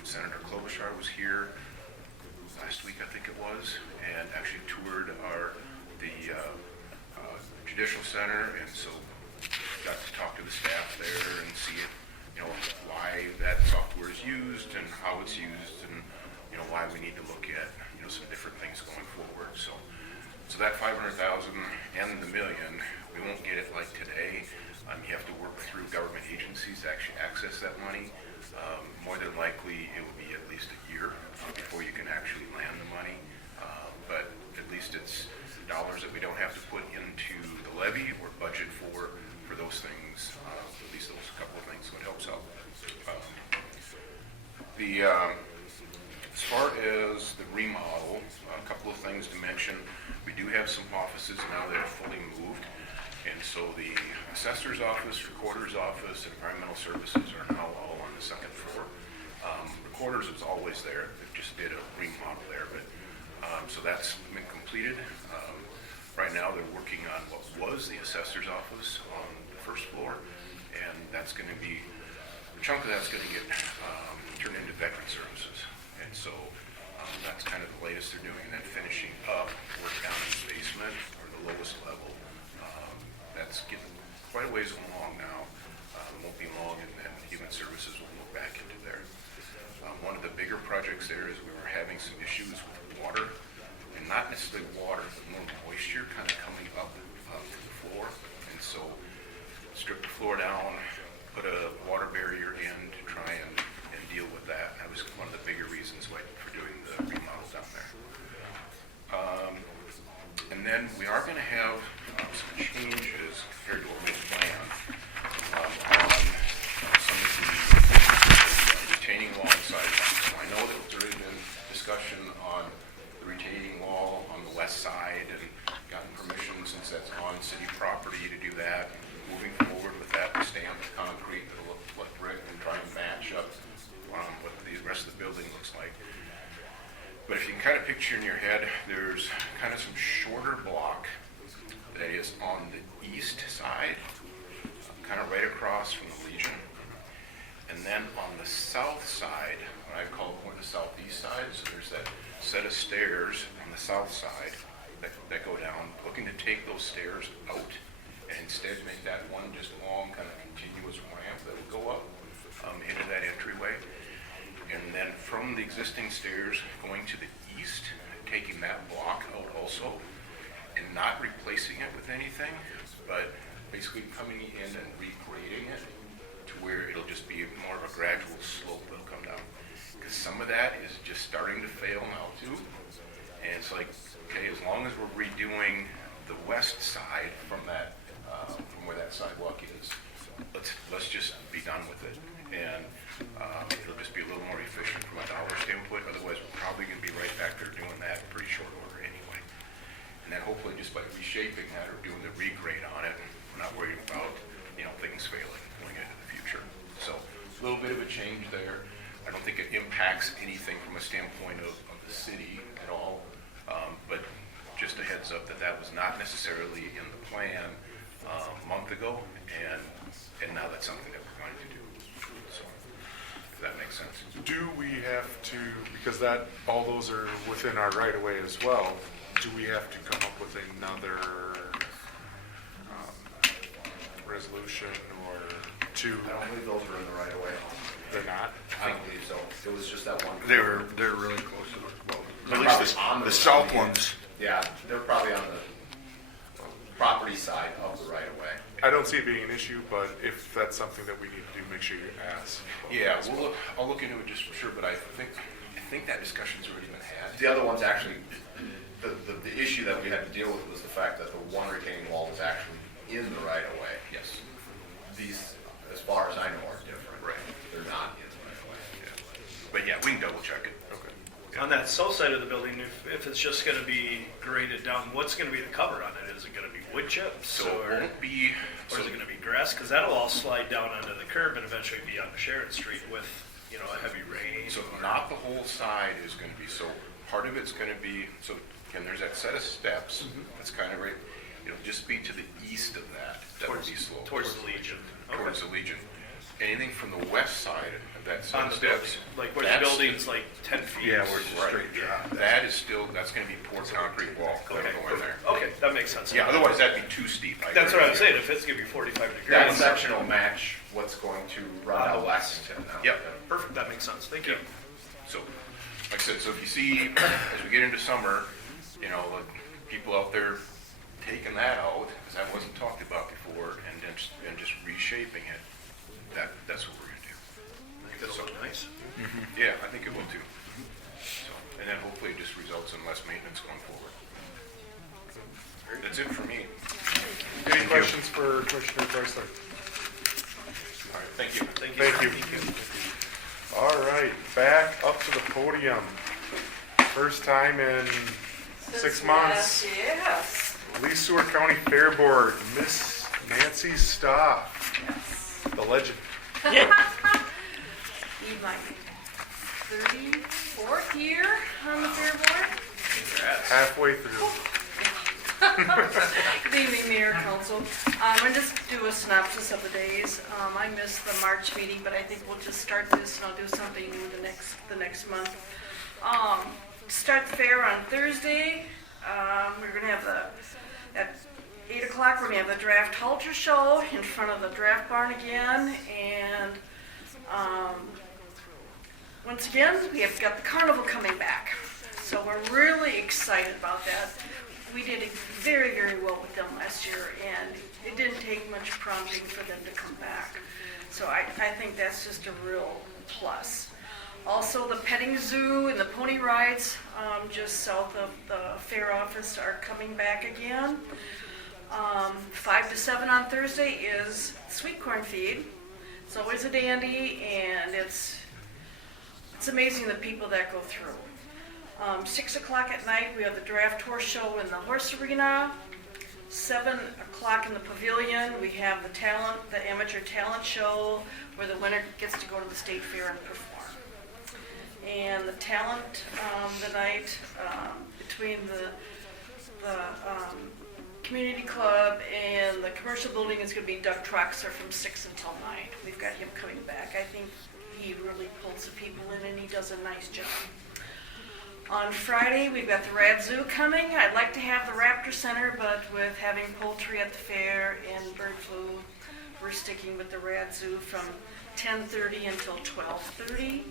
Senator Klobuchar was here last week, I think it was, and actually toured the Judicial Center, and so got to talk to the staff there and see it, why that software is used and how it's used, and why we need to look at some different things going forward. So that $500,000 and the $1 million, we won't get it like today. You have to work through government agencies to actually access that money. More than likely, it will be at least a year before you can actually land the money. But at least it's dollars that we don't have to put into the levy or budget for those things. At least those couple of things, so it helps out. As far as the remodel, a couple of things to mention. We do have some offices now that are fully moved. And so the assessor's office, recorder's office, and environmental services are now all on the second floor. Recorders was always there. They just did a remodel there, but so that's been completed. Right now they're working on what was the assessor's office on the first floor, and that's going to be, a chunk of that's going to get turned into veteran services. And so that's kind of the latest they're doing. And then finishing up work down in the basement or the lowest level. That's getting quite a ways along now. It won't be long, and then human services will move back into there. One of the bigger projects there is we were having some issues with water, and not necessarily water, but more moisture kind of coming up to the floor. And so stripped the floor down, put a water barrier in to try and deal with that. That was one of the bigger reasons for doing the remodel down there. And then we are going to have some changes compared to what we had planned on some of the retaining wall and sidewalks. So I know that there has been discussion on the retaining wall on the west side and gotten permission since that's on city property to do that. Moving forward with that, the stamped concrete that'll look like brick and try and match up what the rest of the building looks like. But if you can kind of picture in your head, there's kind of some shorter block that is on the east side, kind of right across from the Legion. And then on the south side, what I call more the southeast side, so there's that set of stairs on the south side that go down, looking to take those stairs out and instead make that one just long kind of continuous ramp that will go up into that entryway. And then from the existing stairs going to the east, taking that block out also, and not replacing it with anything, but basically coming in and regrading it to where it'll just be more of a gradual slope that'll come down. Because some of that is just starting to fail now too. And it's like, okay, as long as we're redoing the west side from that, from where that sidewalk is, let's just be done with it. And it'll just be a little more efficient from a dollar standpoint. Otherwise, we're probably going to be right back little bit of a change there. I don't think it impacts anything from a standpoint of the city at all. But just a heads up that that was not necessarily in the plan a month ago, and now that's something that we're going to do. So, if that makes sense. Do we have to, because that, all those are within our right of way as well, do we have to come up with another resolution or two? I don't believe those are in the right of way. They're not? I don't believe so. It was just that one. They're really close to the, They're well, at probably least on the south ones. Yeah, they're probably on the property side of the right of way. I don't see it being an issue, but if that's something that we need to do, make sure you ask. Yeah, I'll look into it just for sure, but I think that discussion's already been had. The other one's actually, the issue that we had to deal with was the fact that the one retaining wall was actually in the right of way. Yes. These, as far as I know, are different. Right. They're not in the right of way. But yeah, we can double check it. Okay. On that south side of the building, if it's just gonna be graded down, what's gonna be the cover on it? Is it gonna be wood chips So it or won't be, is it gonna be grass? Cause that'll all slide down onto the curb and eventually be on Sharon Street with, you know, a heavy rain. so not the whole side is gonna be, so part of it's gonna be, so again, there's that set of steps, that's kind of right, it'll just be to the east of that, that will be sloped. Towards the Legion. Towards the Legion. Anything from the west side of that set On of the steps. building, like where the that's- building's like 10 feet. Yeah, where it's a Right, straight drop. that is still, that's gonna be poured concrete wall, that'll Okay, go in there. okay, that makes sense. Yeah, otherwise that'd be too steep. I That's agree what I'm with saying, you. if it's gonna be 45 degrees. That section will match what's going to run On out the Lexington now. Yep. Perfect, that makes sense, thank you. So, like I said, so if you see, as we get into summer, you know, the people out there taking that out, because that wasn't talked about before, and just reshaping it, that's what we're gonna do. I think that'll look nice. Yeah, I think it will too. So, and then hopefully it just results in less maintenance going forward. That's it for me. Any questions for Commissioner Chrysler? All right, thank you. Thank you. All right, back up to the podium. First time in 6 months. Yes. Lee Seward County Fair Board, Miss Nancy Stoff, the legend. Be my 34th year on the fair board. Halfway through. Good evening, Mayor, Council. I'll just do a synopsis of the days. I missed the March meeting, but I think we'll just start this and I'll do something new the next month. Start the fair on Thursday. We're gonna have at 8 o'clock, we're gonna have the draft halter show in front of the draft barn again, and once again, we have got the carnival coming back. So we're really excited about that. We did very, very well with them last year, and it didn't take much prompting for them to come back. So I think that's just a real plus. Also, the petting zoo and the pony rides just south of the fair office are coming back again. 5 to 7 on Thursday is sweet corn feed. It's always a dandy, and it's amazing the people that go through. 6 o'clock at night, we have the draft horse show in the horse arena. 7 o'clock in the pavilion, we have the amateur talent show, where the winner gets to go to the state fair and perform. And the talent, the night between the community club and the commercial building is going to be Doug Troxler from 6 until 9. We've got him coming back. I think he really pulls the people in and he does a nice job. On Friday, we've got the Rad Zoo coming. I'd like to have the Raptor Center, but with having poultry at the fair and bird flu, we're sticking with the Rad Zoo from 10:30 until 12:30.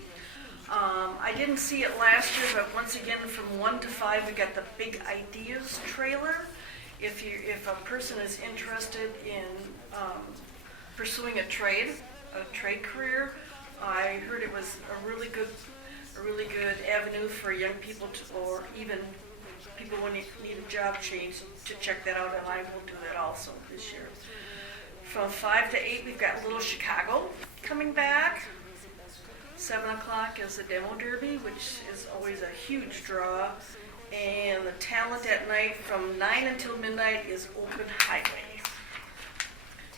I didn't see it last year, but once again, from 1 to 5, we got the Big Ideas trailer. If a person is interested in pursuing a trade career, I heard it was a really good avenue for young people or even people when they need a job change to check that out, and I will do that also this year. From 5 to 8, we've got Little Chicago coming back. 7 o'clock is the demo derby, which is always a huge draw. And the talent at night from 9 until midnight is Open Highway.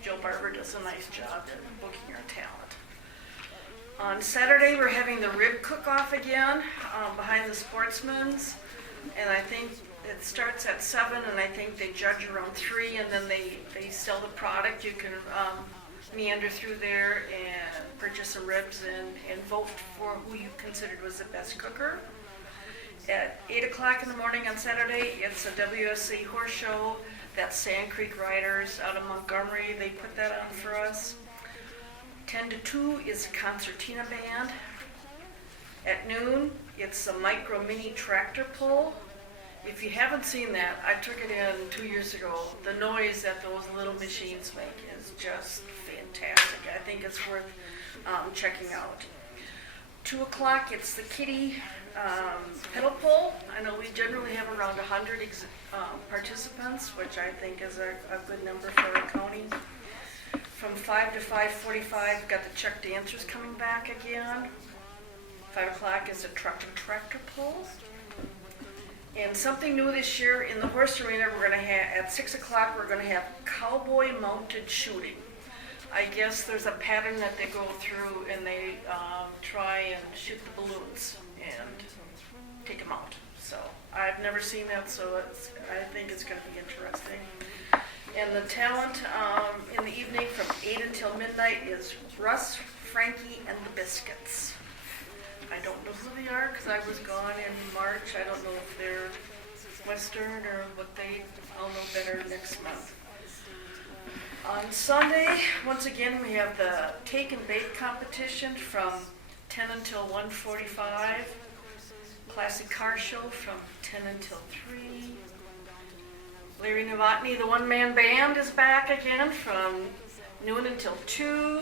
Joe Barber does a nice job at booking our talent. On Saturday, we're having the rib cook-off again, behind the Sportsman's. And I think it starts at 7, and I think they judge around 3, and then they sell the product. You can meander through there and purchase some ribs and vote for who you considered was the best cooker. At 8 o'clock in the morning on Saturday, it's a WSC horse show. That's Sand Creek Riders out of Montgomery. They put that on for us. 10 to 2 is a concertina band. At noon, it's a micro mini tractor pull. If you haven't seen that, I took it in 2 years ago. The noise that those little machines make is just fantastic. I think it's worth checking out. 2 o'clock, it's the kitty pedal pull. I know we generally have around 100 participants, which I think is a good number for our county. From 5 to 5:45, got the Chuck dancers coming back again. 5 o'clock is a truck and tractor pull. And something new this year in the horse arena, we're going to have, at 6 o'clock, we're going to have cowboy mounted shooting. I guess there's a pattern that they go through and they try and shoot the balloons and take them out. So I've never seen that, so I think it's going to be interesting. And the talent in the evening from 8 until midnight is Russ, Frankie, and the Biscuits. I don't know who they are because I was gone in March. I don't know if they're Western or what I'll know better next month. On Sunday, once again, we have the Take and Bake competition from 10 until 1:45. Classic car show from 10 until 3. Larry Novotny, the one-man band, is back again from noon until 2.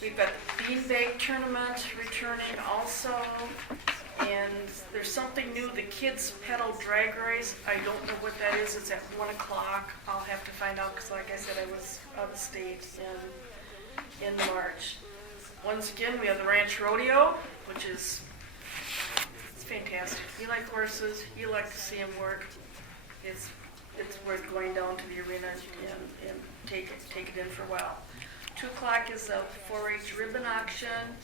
We've got the Beanbag Tournament returning also. And there's something new, the Kids Pedal Drag Race. I don't know what that is. It's at 1 o'clock. I'll have to find out because, like I said, I was out of state in March. Once again, we have the Ranch Rodeo, which is fantastic. You like horses, you like to see them work. It's worth going down to the arena and take it in for a while. 2 o'clock is the 4-H ribbon auction.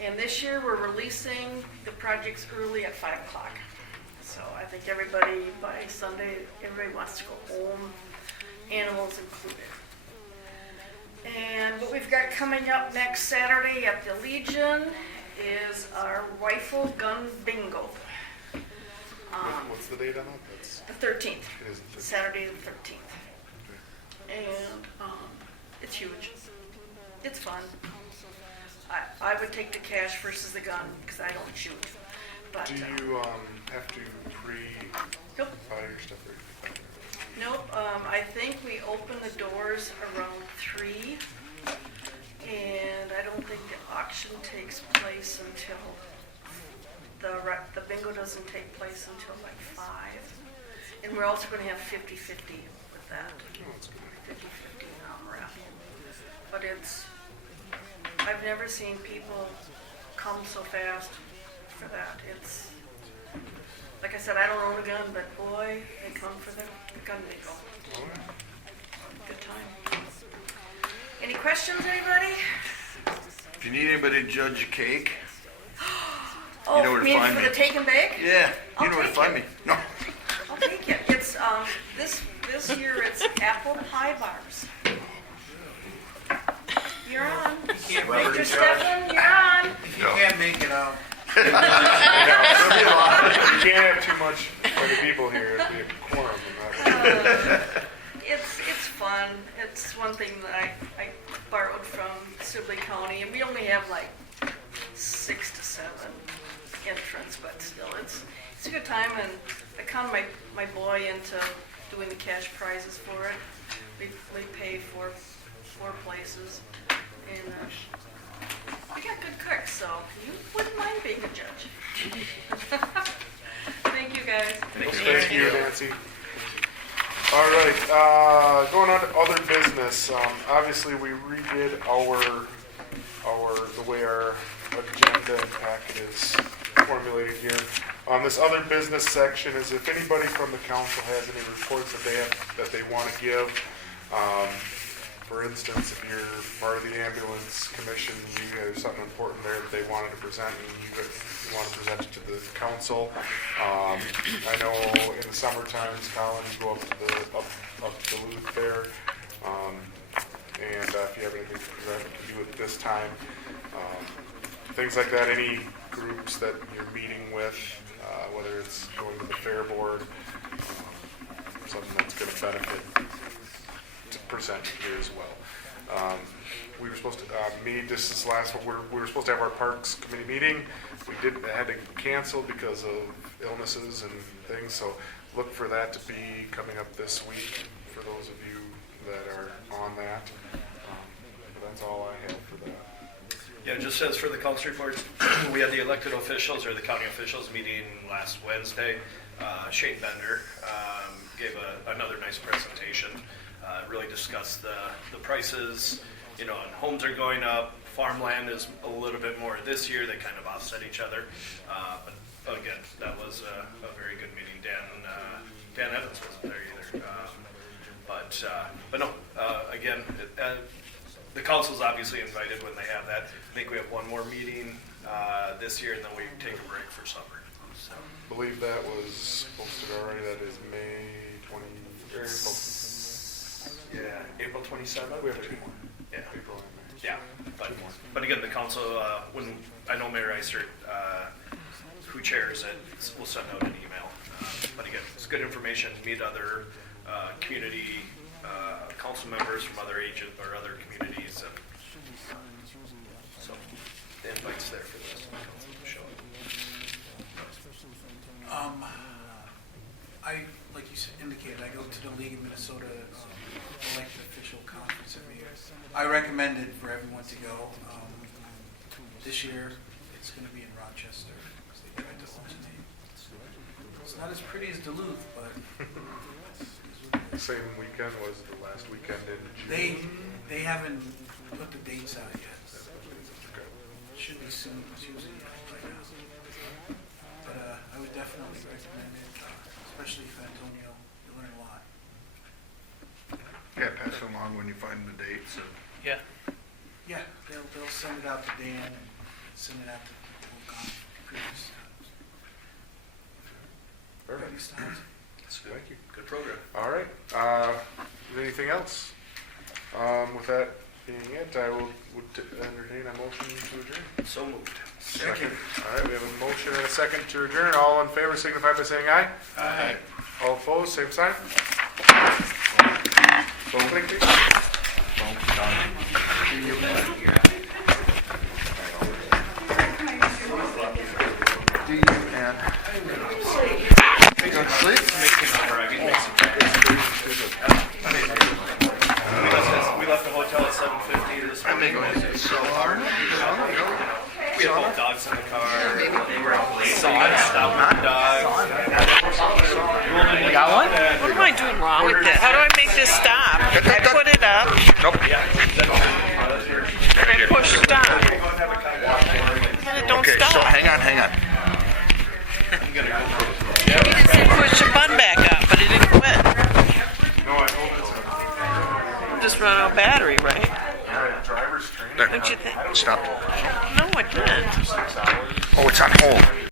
And this year we're releasing the projects early at 5 o'clock. So I think everybody, by Sunday, everybody wants to go home, animals included. And what we've got coming up next Saturday at the Legion is our rifle gun bingo. What's the date on that? That's The 13th, it is the 13th. Saturday the 13th. And it's huge. It's fun. I would take the cash versus the gun because I don't shoot. But Do you have to pre-buy nope. your stuff? Or Nope. I think we open the doors around 3, and I don't think the auction takes place until the bingo doesn't take place until like 5. And we're also going to have 50-50 with that. Oh, that's good. 50-50 raffle. But I've never seen people come so fast for that. It's, like I said, I don't own a gun, but boy, they come for the gun bingo. Oh, yeah. Good time. Any questions, anybody? If you need anybody to judge a cake, Oh, you know where to mean find for me. the take and bake? Yeah, I'll you know where to take find it. me. No. I'll take it. It's this year it's apple pie bars. You're on. Major Stefan, you're on. If you can't make it out, You can't have too much for the people here. It'd be a quorum. It's fun. It's one thing that I borrowed from Sibley County, and we only have like 6 to 7 entrants, but still, it's a good time, and I con my boy into doing the cash prizes for it. We pay for 4 places, and we got good cooks, so you wouldn't mind being a judge. Thank you, guys. Thank you, Nancy. All right, going on to other business. Obviously, we redid the way our agenda and packet is formulated here. This other business section is if anybody from the council has any reports that they want to give. For instance, if you're part of the ambulance commission, there's something important there that they wanted to present, and you want to present it to the council. I know in the summer times, Colin, you go up to Duluth there, and if you have anything to present, you can do it this time. Things like that, any groups that you're meeting with, whether it's going to the fair board, something that's going to benefit to present here as well. We were supposed to meet, this is last, we were supposed to have our Parks Committee meeting. We had to cancel because of illnesses and things, so look for that to be coming up this week for those of you that are on that. That's all I have for that. Yeah, just as for the council reports, we had the elected officials or the county officials meeting last Wednesday. Shane Bender gave another nice presentation. Really discussed the prices. And homes are going up. Farmland is a little bit more this year. They kind of offset each other. But again, that was a very good meeting. Dan Evans wasn't there either. But no, again, the council's obviously invited when they have that. I think we have one more meeting this year, and then we take a break for summer. So. I believe that was posted already. That is May 20. April 27th. We have two more. Yeah. April and May. Yeah, but again, the council, when I know Mayor Eisert, who chairs it, will send out an email. But again, it's good information. Meet other community council members from other agent or other communities, and so the invite's there for the rest of the council to show. Like you indicated, I go to the League of Minnesota elected official conference every year. I recommend it for everyone to go. This year, it's going to be in Rochester, because they tried to alternate. It's not as pretty as Duluth, but Same weekend was the last weekend in June. they haven't put the dates out yet. It should be soon. It's usually right now. But I would definitely recommend it, especially for Antonio. You'll learn a lot. Yeah, pass it along when you find the dates. Yeah. Yeah, they'll send it out to Dan and send it out to people who've gone previous times. Perfect. Previous times. That's good. Thank you. Good program. All right. Anything else? With that being it, I would entertain a motion to adjourn. So moved. Second. All right, we have a motion and a second to adjourn. All in favor signify by saying aye. Aye. All opposed, same sign. Phone click, please. We left the hotel at 7:50 this morning. We had both dogs in the car. So I stopped with the dogs. You got one? What am I doing wrong with it? How do I make this stop? I put it up. And I push stop. And it don't Okay, so stop. hang on. It said push the button back up, but it didn't quit. No, I hope it's Just run out of battery, right? driver's training. There. Don't you think? Stop. No, it didn't. Oh, it's on hold.